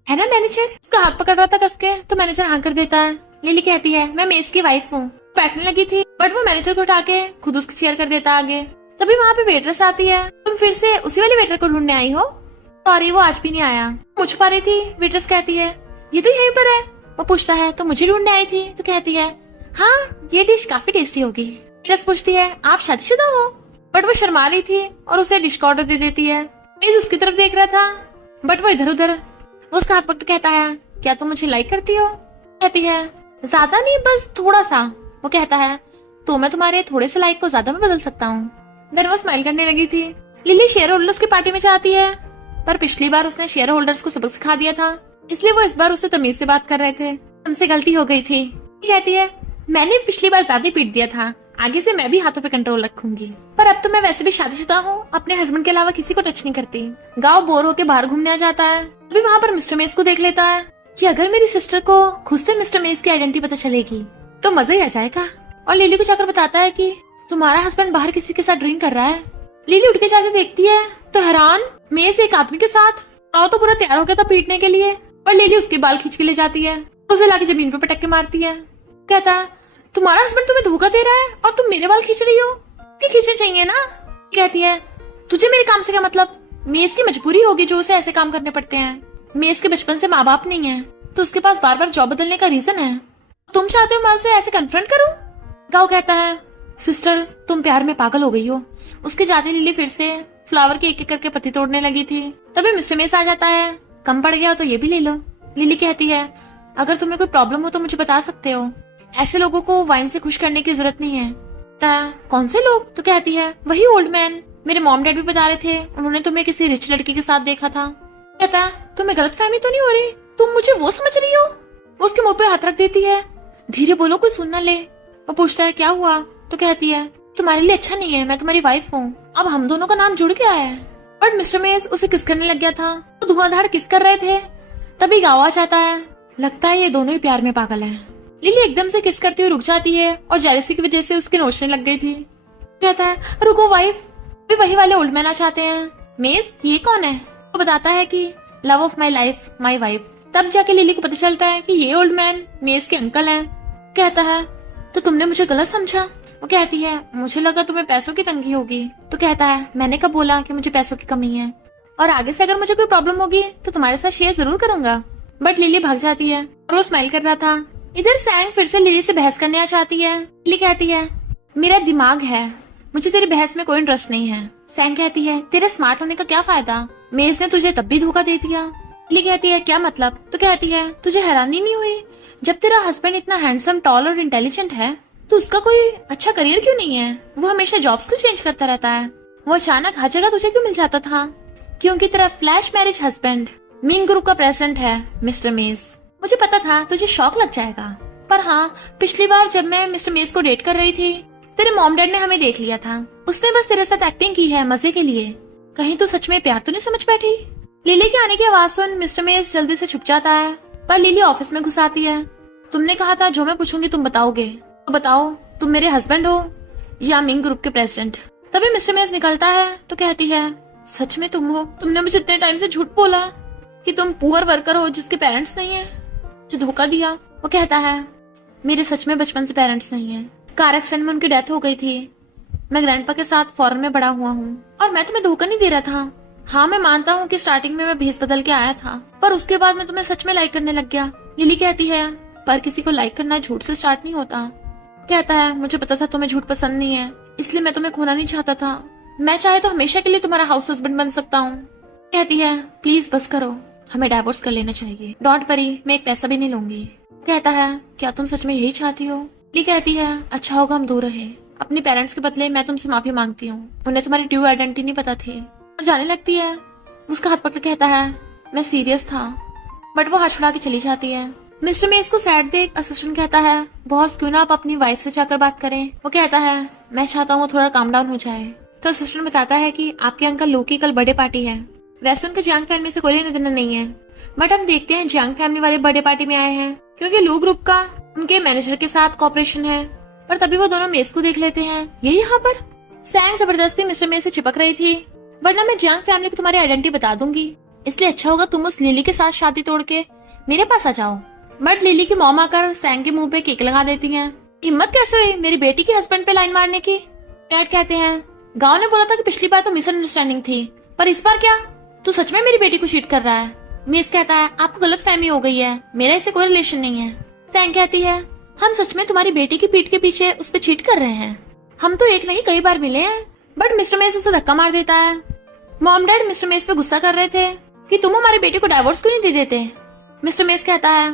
है ना मैनेजर? उसका हाथ पकड़ रहा था कस के, तो मैनेजर हाँ कर देता है। लिली कहती है मैं मेस की वाइफ हूँ। बैठने लगी थी, बट वो मैनेजर को उठा के खुद उसकी चेयर कर देता आगे। तभी वहाँ पे वेटरेस आती है। तुम फिर से उसी वाले वेटर को ढूंढने आई हो? सॉरी वो आज भी नहीं आया। मुझ पा रही थी। वेटरेस कहती है ये तो यहीं पर है, वो पूछता है तो मुझे ढूंढने आई थी? तो कहती है हाँ ये डिश काफी टेस्टी होगी। मीस पूछती है आप शादीशुदा हो? बट वो शर्मा रही थी और उसे डिश का ऑर्डर दे देती है। मीस उसकी तरफ देख रहा था बट वो इधर उधर। वो उसका हाथ पकड़ कहता है क्या तुम मुझे लाइक करती हो? कहती है ज्यादा नहीं बस थोड़ा सा। वो कहता है तो मैं तुम्हारे थोड़े से लाइक को ज्यादा में बदल सकता हूँ। देन वो स्माइल करने लगी थी। लिली शेयर होल्डर्स की पार्टी में जाती है पर पिछली बार उसने शेयर होल्डर्स को सबक सिखा दिया था, इसलिए वो इस बार उससे तमीज से बात कर रहे थे। हमसे गलती हो गई थी। कहती है मैंने पिछली बार ज्यादा पीट दिया था, आगे से मैं भी हाथों पे कंट्रोल रखूंगी। पर अब तो मैं वैसे भी शादीशुदा हूँ, अपने हस्बैंड के अलावा किसी को टच नहीं करती। गाँव बोर होके बाहर घूमने आ जाता है। अभी वहाँ पर मिस्टर मेस को देख लेता है कि अगर मेरी सिस्टर को खुद से मिस्टर मेस की आइडेंटिटी पता चलेगी तो मजा ही आ जाएगा। और लिली को जाकर बताता है कि तुम्हारा हस्बैंड बाहर किसी के साथ ड्रिंक कर रहा है। लिली उठ के जाकर देखती है तो हैरान मेस एक आदमी के साथ। आओ तो पूरा तैयार हो गया था पीटने के लिए, पर लिली उसके बाल खींच के ले जाती है, उसे लाके जमीन पे पटक के मारती है। कहता है तुम्हारा हस्बैंड तुम्हें धोखा दे रहा है और तुम मेरे बाल खींच रही हो, कि खींचने चाहिए ना। कहती है तुझे मेरे काम से क्या मतलब? मेस की मजबूरी होगी जो उसे ऐसे काम करने पड़ते हैं। मेस के बचपन से माँ बाप नहीं है तो उसके पास बार बार जॉब बदलने का रीजन है। तुम चाहते हो मैं उसे ऐसे कन्फ्रंट करूं? गाँव कहता है सिस्टर तुम प्यार में पागल हो गई हो। उसके जाते लिली फिर से फ्लावर के एक एक करके पत्ती तोड़ने लगी थी। तभी मिस्टर मेस आ जाता है। कम पड़ गया तो ये भी ले लो। लिली कहती है अगर तुम्हें कोई प्रॉब्लम हो तो मुझे बता सकते हो, ऐसे लोगों को वाइन से खुश करने की जरूरत नहीं है। कौन से लोग? तो कहती है वही ओल्ड मैन, मेरे मॉम डैड भी बता रहे थे उन्होंने तुम्हें किसी रिच लड़की के साथ देखा था। कहता है तुम्हें गलतफहमी तो नहीं हो रही? तुम मुझे वो समझ रही हो? वो उसके मुंह पे हाथ रख देती है। धीरे बोलो कोई सुन ना ले। वो पूछता है क्या हुआ? तो कहती है तुम्हारे लिए अच्छा नहीं है, मैं तुम्हारी वाइफ हूँ, अब हम दोनों का नाम जुड़ गया है। बट मिस्टर मेस उसे किस करने लग गया था तो धुआंधार किस कर रहे थे। तभी गाँव आ जाता है। लगता है ये दोनों ही प्यार में पागल हैं। लिली एकदम से किस करती हुई रुक जाती है और जेलसी की वजह से उसकी नोचने लग गई थी। कहता है रुको वाइफ, भी वही वाले ओल्ड मैन आ चाहते हैं। मेस ये कौन है? वो बताता है कि love of my life my wife. तब जाके लिली को पता चलता है कि ये ओल्ड मैन मेस के अंकल हैं। कहता है तो तुमने मुझे गलत समझा? वो कहती है मुझे लगा तुम्हें पैसों की तंगी होगी। तो कहता है मैंने कब बोला कि मुझे पैसों की कमी है, और आगे से अगर मुझे कोई प्रॉब्लम होगी तो तुम्हारे साथ शेयर जरूर करूंगा। बट लिली भाग जाती है और वो स्माइल कर रहा था। इधर सैंग फिर से लिली से बहस करने आ जाती है। लिली कहती है मेरा दिमाग है, मुझे तेरी बहस में कोई इंटरेस्ट नहीं है। सैंग कहती है तेरे स्मार्ट होने का क्या फायदा, मेज ने तुझे तब भी धोखा दे दिया। लिली कहती है क्या मतलब? तो कहती है तुझे हैरानी नहीं हुई जब तेरा हस्बैंड इतना हैंडसम, टॉल और इंटेलिजेंट है तो उसका कोई अच्छा करियर क्यों नहीं है? वो हमेशा जॉब्स क्यों चेंज करता रहता है? वो अचानक हर जगह तुझे क्यों मिल जाता था? क्योंकि तेरा flash marriage husband mean group का प्रेसिडेंट है मिस्टर मेस। मुझे पता था तुझे शॉक लग जाएगा, पर हाँ पिछली बार जब मैं मिस्टर मेस को डेट कर रही थी तेरे मॉम डैड ने हमें देख लिया था, उसने बस तेरे साथ एक्टिंग की है मजे के लिए। कहीं तू सच में प्यार तो नहीं समझ बैठी? लिली के आने की आवाज सुन मिस्टर मेस जल्दी से छुप जाता है, पर लिली ऑफिस में घुस आती है। तुमने कहा था जो मैं पूछूंगी तुम बताओगे, तो बताओ तुम मेरे हस्बैंड हो या मिंग ग्रुप के प्रेसिडेंट? तभी मिस्टर मेस निकलता है तो कहती है सच में तुम हो? तुमने मुझे इतने टाइम से झूठ बोला कि तुम पुअर वर्कर हो जिसके पेरेंट्स नहीं है, मुझे धोखा दिया। वो कहता है मेरे सच में बचपन से पेरेंट्स नहीं है, कार एक्सीडेंट में उनकी डेथ हो गई थी। मैं ग्रैंडपा के साथ फॉरेन में बड़ा हुआ हूँ और मैं तुम्हें धोखा नहीं दे रहा था। हाँ मैं मानता हूँ कि स्टार्टिंग में मैं भेस बदल के आया था, पर उसके बाद मैं तुम्हें सच में लाइक करने लग गया। लिली कहती है पर किसी को लाइक करना झूठ से स्टार्ट नहीं होता। कहता है मुझे पता था तुम्हें झूठ पसंद नहीं है, इसलिए मैं तुम्हें खोना नहीं चाहता था। मैं चाहे तो हमेशा के लिए तुम्हारा हाउस हस्बैंड बन सकता हूँ। कहती है प्लीज बस करो, हमें डाइवोर्स कर लेना चाहिए। डोंट वरी, मैं एक पैसा भी नहीं लूंगी। कहता है क्या तुम सच में यही चाहती हो? लिली कहती है अच्छा होगा हम दूर रहे, अपने पेरेंट्स के बदले मैं तुमसे माफी मांगती हूँ, उन्हें तुम्हारी ट्रू आइडेंटिटी नहीं पता थी। और जाने लगती है। उसका हाथ पकड़ कहता है मैं सीरियस था, बट वो हाथ छुड़ा के चली जाती है। मिस्टर मेस को सैड देख असिस्टेंट कहता है बॉस क्यों ना आप अपनी वाइफ से जाकर बात करें। वो कहता है मैं चाहता हूँ थोड़ा काम डाउन हो जाए। तो असिस्टेंट बताता है कि आपके अंकल लो की कल बर्थडे पार्टी है। वैसे उनके जियांग फैमिली से कोई लेना देना नहीं है, बट हम देखते हैं जियांग फैमिली वाले बर्थडे पार्टी में आए हैं क्योंकि लो ग्रुप का उनके मैनेजर के साथ कॉपरेशन है। पर तभी वो दोनों मेस को देख लेते हैं। ये यहाँ पर सैंग जबरदस्ती मिस्टर मेस से चिपक रही थी, वरना मैं जियांग फैमिली को तुम्हारी आइडेंटिटी बता दूंगी, इसलिए अच्छा होगा तुम उस लिली के साथ शादी तोड़ के मेरे पास आ जाओ। बट लिली की मॉम आकर सैंग के मुंह पे केक लगा देती हैं। हिम्मत कैसे हुई मेरी बेटी के हस्बैंड पे लाइन मारने की? डैड कहते हैं गांव ने बोला था कि पिछली बार तो मिसअंडरस्टैंडिंग थी, पर इस बार क्या? तू सच में मेरी बेटी को चीट कर रहा है? मिस कहता है आपको गलतफहमी हो गई है, मेरा इससे कोई रिलेशन नहीं है। सैंग कहती है हम सच में तुम्हारी बेटी की पीठ के पीछे उस पर चीट कर रहे हैं। हम तो एक नहीं कई बार मिले हैं। बट मिस्टर मेस उसे धक्का मार देता है। मॉम डैड मिस्टर मेस पे गुस्सा कर रहे थे कि तुम हमारी बेटी को डाइवोर्स क्यों नहीं दे देते। मिस्टर मेस कहता है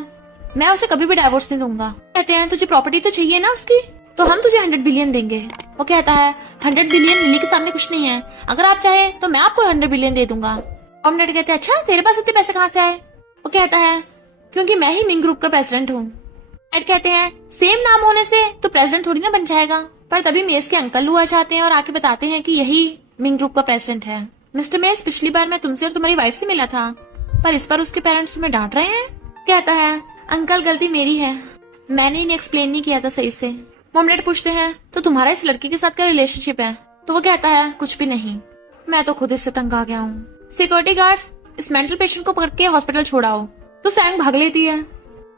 मैं उसे कभी भी डाइवोर्स नहीं दूंगा। कहते हैं तुझे प्रॉपर्टी तो चाहिए ना उसकी, तो हम तुझे 100 बिलियन देंगे। वो कहता है 100 बिलियन लिली के सामने कुछ नहीं है, अगर आप चाहे तो मैं आपको 100 बिलियन दे दूंगा। मॉम डैड कहते हैं अच्छा तेरे पास इतने पैसे कहाँ से आए। वो कहता है क्योंकि मैं ही मिंग ग्रुप का प्रेसिडेंट हूँ। डैड कहते हैं सेम नाम होने से तो प्रेसिडेंट थोड़ी ना बन जाएगा। पर तभी मेस के अंकल लू आ जाते हैं और आके बताते हैं कि यही मिंग ग्रुप का प्रेसिडेंट है। मिस्टर मेस पिछली बार मैं तुमसे और तुम्हारी वाइफ से मिला था, पर इस बार उसके पेरेंट्स तुम्हें डांट रहे हैं। कहता है अंकल गलती मेरी है, मैंने इन्हें एक्सप्लेन नहीं किया था सही से। मॉम डैड पूछते हैं तो तुम्हारा इस लड़की के साथ क्या रिलेशनशिप है। तो वो कहता है कुछ भी नहीं, मैं तो खुद इससे तंग आ गया हूँ। सिक्योरिटी गार्ड्स इस मेंटल पेशेंट को पकड़ के हॉस्पिटल छोड़ाओ। तो सैंग भाग लेती है।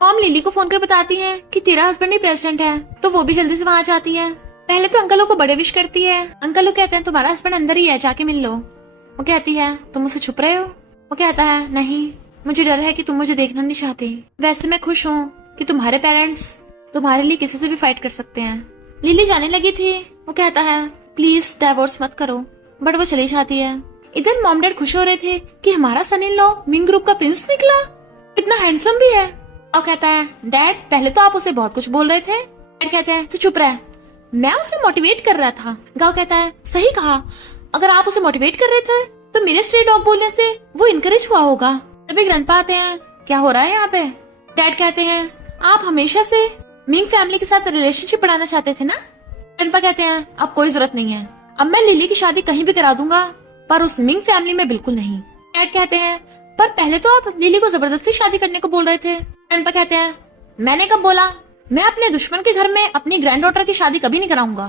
मॉम लिली को फोन कर बताती है कि तेरा हस्बैंड ही प्रेसिडेंट है, तो वो भी जल्दी से वहाँ जाती है। पहले तो अंकलों को बड़े विश करती है। अंकल लोग कहते हैं तुम्हारा हस्बैंड अंदर ही है, जाके मिल लो। वो कहती है तुम मुझसे छुप रहे हो। वो कहता है नहीं, मुझे डर है कि तुम मुझे देखना नहीं चाहती। वैसे मैं खुश हूँ कि तुम्हारे पेरेंट्स तुम्हारे लिए किसी से भी फाइट कर सकते हैं। लिली जाने लगी थी। वो कहता है प्लीज डाइवोर्स मत करो, बट वो चली जाती है। इधर मॉम डैड खुश हो रहे थे कि हमारा सन इन लॉ मिंग ग्रुप का प्रिंस निकला, इतना हैंडसम भी है। और कहता है डैड पहले तो आप उसे बहुत कुछ बोल रहे थे। डैड कहते हैं तू चुप रह, मैं उसे मोटिवेट कर रहा था। गाँव कहता है सही कहा, अगर आप उसे मोटिवेट कर रहे थे तो मेरे स्ट्रे डॉग बोलने से वो इनकरेज हुआ होगा। तभी ग्रैंडपा आते हैं, क्या हो रहा है यहाँ पे। डैड कहते हैं आप हमेशा से मिंग फैमिली के साथ रिलेशनशिप बढ़ाना चाहते थे ना। ग्रैंडपा कहते हैं अब कोई जरूरत नहीं है, अब मैं लिली की शादी कहीं भी करा दूंगा, पर उस मिंग फैमिली में बिल्कुल नहीं। डैड कहते हैं पर पहले तो आप लिली को जबरदस्ती शादी करने को बोल रहे थे। ग्रैंडपा कहते हैं मैंने कब बोला, मैं अपने दुश्मन के घर में अपनी ग्रैंड डॉटर की शादी कभी नहीं कराऊंगा।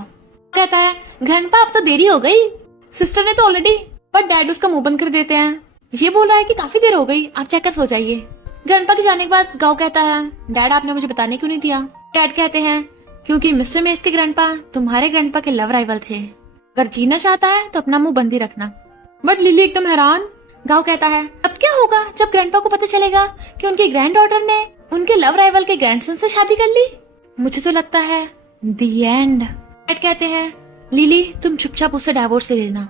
कहता है ग्रैंडपा अब तो देरी हो गई, सिस्टर ने तो ऑलरेडी। पर डैड उसका मुंह बंद कर देते हैं, ये बोल रहा है कि काफी देर हो गई, आप चेक कर सो जाइए। ग्रैंडपा के जाने के बाद गाँव कहता है डैड आपने मुझे बताने क्यों नहीं दिया। डैड कहते हैं क्योंकि मिस्टर मेस के ग्रैंडपा तुम्हारे ग्रैंडपा के लव राइवल थे, अगर जीना चाहता है तो अपना मुंह बंद ही रखना। बट लिली एकदम हैरान। गाँव कहता है अब क्या होगा जब ग्रैंडपा को पता चलेगा कि उनकी ग्रैंड डॉटर ने उनके लव राइवल के ग्रैंडसन से शादी कर ली। मुझे तो लगता है द एंड। डैड कहते हैं लिली तुम चुपचाप उससे डाइवोर्स ले लेना,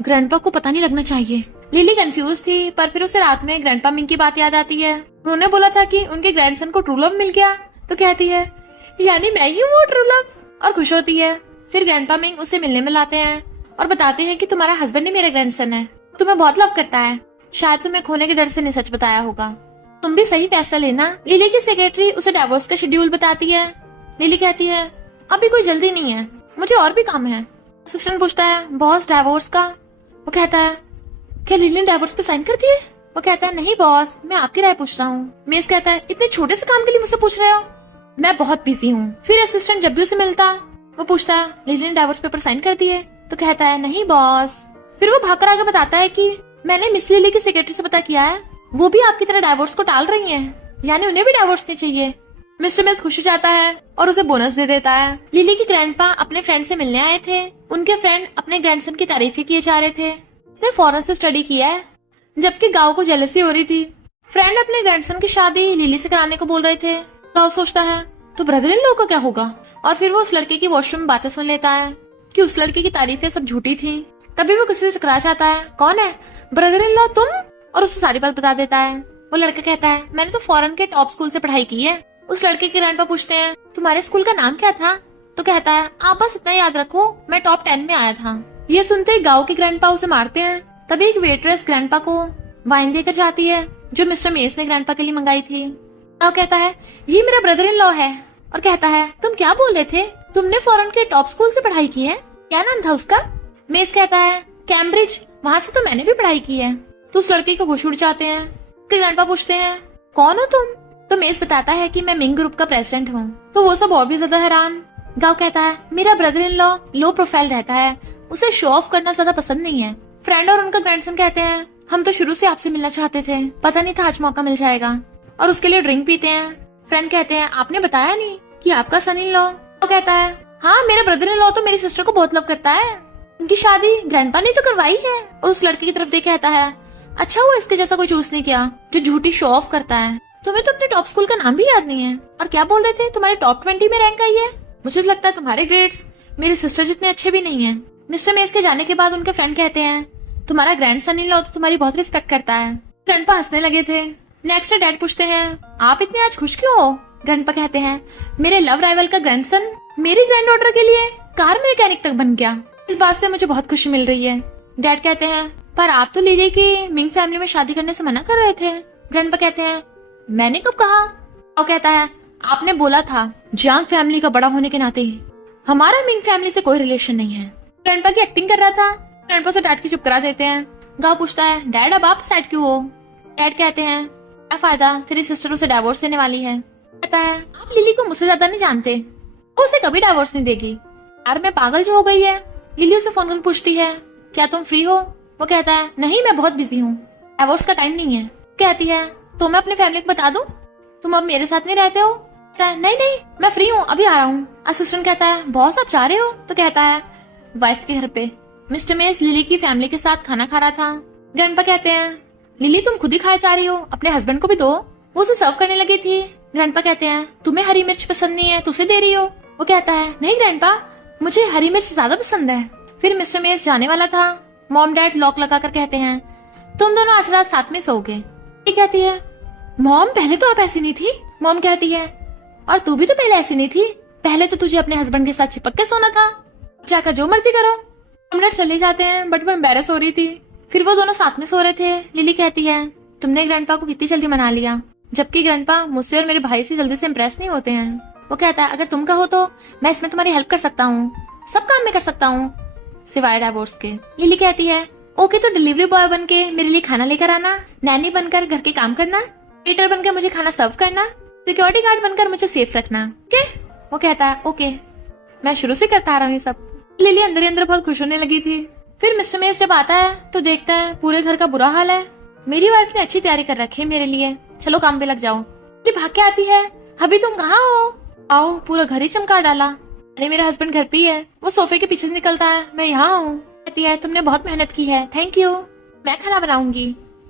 ग्रैंडपा को पता नहीं लगना चाहिए। लिली कंफ्यूज थी, पर फिर उसे रात में ग्रैंडपा मिंग की बात याद आती है। उन्होंने बोला था कि उनके ग्रैंडसन को ट्रू लव मिल गया, तो कहती है यानी मैं ही हूँ ट्रू लव, और खुश होती है। फिर ग्रैंडपा मिंग उसे मिलने में लाते हैं और बताते हैं कि तुम्हारा हस्बैंड ही मेरा ग्रैंडसन है, तुम्हें बहुत लव करता है, शायद तुम्हें खोने के डर से नहीं सच बताया होगा, तुम भी सही फैसला लेना। लिली की सेक्रेटरी उसे डाइवोर्स का शेड्यूल बताती है। लिली कहती है अभी कोई जल्दी नहीं है, मुझे और भी काम है। असिस्टेंट पूछता है बॉस डाइवोर्स का। वो कहता है क्या लिली ने डाइवोर्स पे साइन कर दिए। वो कहता है नहीं बॉस, मैं आपकी राय पूछ रहा हूँ। मेस कहता है इतने छोटे से काम के लिए मुझसे पूछ रहे हो, मैं बहुत बिजी हूँ। फिर असिस्टेंट जब भी उसे मिलता वो पूछता है लिली ने डाइवोर्स पेपर साइन कर दिए। तो कहता है नहीं बॉस। फिर वो भागकर आगे बताता है कि मैंने मिस लिली की सेक्रेटरी से पता किया है, वो भी आपकी तरह डाइवोर्स को टाल रही हैं, यानी उन्हें भी डाइवोर्स नहीं चाहिए। मिस्टर मेस खुश हो जाता है और उसे बोनस दे देता है। लिली के ग्रैंडपा अपने फ्रेंड से मिलने आए थे, उनके फ्रेंड अपने ग्रैंडसन की तारीफें किए जा रहे थे। उसने फॉरेन से स्टडी किया है, जबकि गाँव को जेलसी हो रही थी। फ्रेंड अपने ग्रैंडसन की शादी लिली से कराने को बोल रहे थे। गाँव सोचता है तो ब्रदर इन लॉ का क्या होगा, और फिर वो उस लड़के की वॉशरूम में बातें सुन लेता है कि उस लड़के की तारीफें सब झूठी थी। तभी वो किसी से टकरा जाता है, कौन है, ब्रदर इन लॉ तुम, और उसे सारी बात बता देता है। वो लड़का कहता है मैंने तो फॉरेन के टॉप स्कूल से पढ़ाई की है। उस लड़के के ग्रैंडपा पूछते हैं तुम्हारे स्कूल का नाम क्या था। तो कहता है आप बस इतना याद रखो, मैं टॉप 10 में आया था। ये सुनते ही गाँव के ग्रैंडपा उसे मारते हैं। तभी एक वेट्रेस ग्रैंडपा को वाइन देकर जाती है जो मिस्टर मेस ने ग्रैंडपा के लिए मंगाई थी। और कहता है ये मेरा ब्रदर इन लॉ है, और कहता है तुम क्या बोल रहे थे, तुमने फॉरेन के टॉप स्कूल से पढ़ाई की है, क्या नाम था उसका। मेस कहता है कैम्ब्रिज, वहाँ से तो मैंने भी पढ़ाई की है। तो उस लड़के को होश उड़ जाते हैं। उसके ग्रैंडपा पूछते हैं कौन हो तुम। तो मेस बताता है कि मैं मिंग ग्रुप का प्रेसिडेंट हूँ। तो वो सब और भी ज्यादा हैरान। गाँव कहता है मेरा brother in law low profile रहता है, उसे शो ऑफ करना ज्यादा पसंद नहीं है। फ्रेंड और उनका ग्रैंडसन कहते हैं हम तो शुरू से आपसे मिलना चाहते थे, पता नहीं था आज मौका मिल जाएगा, और उसके लिए ड्रिंक पीते हैं। फ्रेंड कहते हैं आपने बताया नहीं कि आपका सन इन लॉ। वो कहता है हाँ मेरा ब्रदर इन लॉ तो मेरी सिस्टर को बहुत लव करता है, उनकी शादी ग्रैंडपा ने तो करवाई है। और उस लड़के की तरफ देख कहता है अच्छा हुआ इसके जैसा कोई चूज नहीं किया जो झूठी शो ऑफ करता है। तुम्हें तो अपने टॉप स्कूल का नाम भी याद नहीं है। और क्या बोल रहे थे, तुम्हारे टॉप 20 में रैंक आई है। मुझे तो लगता है तुम्हारे ग्रेड्स मेरी सिस्टर जितने अच्छे भी नहीं है। मिस्टर मेस के जाने के बाद उनके फ्रेंड कहते हैं तुम्हारा ग्रैंडसन इन लॉ तो तुम्हारी बहुत रिस्पेक्ट करता है। ग्रैंडपा हंसने लगे थे। नेक्स्ट डैड पूछते हैं आप इतने आज खुश क्यों हो। ग्रैंडपा कहते हैं मेरे लव राइवल का ग्रैंडसन मेरी ग्रैंड डॉटर के लिए कार मैकेनिक तक बन गया। इस बात से मुझे बहुत खुशी मिल रही है। डैड कहते हैं पर आप तो लिली की मिंग फैमिली में शादी करने से मना कर रहे थे। ग्रैंडपा कहते हैं मैंने कब कहा। वो कहता है आपने बोला था जियांग फैमिली का बड़ा होने के नाते हमारा मिंग फैमिली से कोई रिलेशन नहीं है। ग्रैंडपा की एक्टिंग कर रहा था। ग्रैंडपा से डैड की चुप करा देते हैं। गांव पूछता है डैड अब आप साइड क्यों हो। डैड कहते हैं क्या फायदा, तेरी सिस्टर उसे डिवोर्स देने वाली है। कहता है आप लिली को मुझसे ज्यादा नहीं जानते, वो उसे कभी डिवोर्स नहीं देगी। यार मैं पागल जो हो गई है। लिली उसे फोन कर पूछती है क्या तुम फ्री हो। वो कहता है नहीं मैं बहुत बिजी हूँ, डिवोर्स का टाइम नहीं है। कहती है तो मैं अपनी फैमिली को बता दूं तुम अब मेरे साथ नहीं रहते हो। कहता है नहीं नहीं मैं फ्री हूँ अभी आ रहा हूँ। असिस्टेंट कहता है बॉस आप जा रहे हो। तो कहता है वाइफ के घर पे। मिस्टर मेस लिली की फैमिली के साथ खाना खा रहा था। ग्रैंडपा कहते हैं लिली तुम खुद ही खाए जा रही हो, अपने हस्बैंड को भी दो। वो उसे सर्व करने लगी थी। ग्रैंडपा कहते हैं तुम्हें हरी मिर्च पसंद नहीं है तो उसे दे रही हो। वो कहता है नहीं ग्रैंडपा मुझे हरी मिर्च ज्यादा पसंद है। फिर मिस्टर मेस जाने वाला था। मॉम डैड लॉक लगाकर कहते हैं तुम दोनों आज रात साथ में सोओगे। ये कहती है मॉम पहले तो आप ऐसी नहीं थी। मॉम कहती है और तू भी तो पहले ऐसी नहीं थी, पहले तो तुझे अपने हस्बैंड के साथ चिपक के सोना था, जाकर जो मर्जी करो। हम डैड चले जाते हैं बट वो एम्बेरस हो रही थी। फिर वो दोनों साथ में सो रहे थे। लिली कहती है तुमने ग्रैंडपा को कितनी जल्दी मना लिया, जबकि ग्रैंडपा मुझसे और मेरे भाई से जल्दी से इम्प्रेस नहीं होते हैं। वो कहता है अगर तुम कहो तो मैं इसमें तुम्हारी हेल्प कर सकता हूँ, सब काम में कर सकता हूँ सिवाय डिवोर्स के। लिली कहती है ओके तो डिलीवरी बॉय बन के मेरे लिए खाना लेकर आना, नैनी बनकर घर के काम करना, वेटर बनकर मुझे खाना सर्व करना, सिक्योरिटी गार्ड बनकर मुझे सेफ रखना। ओके। वो कहता है ओके मैं शुरू से करता आ रहा हूँ ये सब। लिली अंदर ही अंदर बहुत खुश होने लगी थी। फिर मिस्टर मेस जब आता है तो देखता है पूरे घर का बुरा हाल है। मेरी वाइफ ने अच्छी तैयारी कर रखी है मेरे लिए, चलो काम पे लग जाओ। ये भाग के आती है अभी तुम कहाँ हो, आओ पूरा घर ही चमका डाला। अरे मेरा हस्बैंड घर पे ही है। वो सोफे के पीछे निकलता है मैं यहाँ हूँ। कहती है तुमने बहुत मेहनत की है, थैंक यू, मैं खाना बनाऊंगी।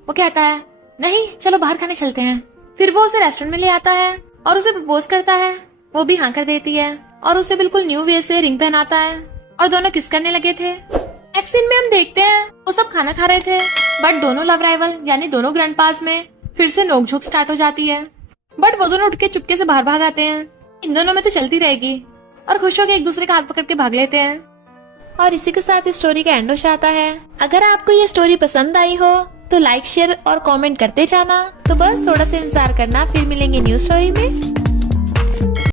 वो कहता है नहीं चलो बाहर खाने चलते हैं। फिर वो उसे रेस्टोरेंट में ले आता है और उसे प्रपोज करता है। वो भी हाँ कर देती है और उसे बिल्कुल न्यू वे से रिंग पहनाता है और दोनों किस करने लगे थे। नेक्स्ट सीन में हम देखते हैं वो सब खाना खा रहे थे बट दोनों लव राइवल यानी दोनों ग्रैंडपास में फिर से नोकझोंक स्टार्ट हो जाती है। बट वो दोनों उठ के चुपके से बाहर भाग आते हैं। इन दोनों में तो चलती रहेगी और खुश होकर एक दूसरे का हाथ पकड़ के भाग लेते हैं। और इसी के साथ इस स्टोरी का एंड हो जाता है। अगर आपको ये स्टोरी पसंद आई हो तो लाइक शेयर और कमेंट करते जाना। तो बस थोड़ा सा इंतजार करना, फिर मिलेंगे न्यू स्टोरी में।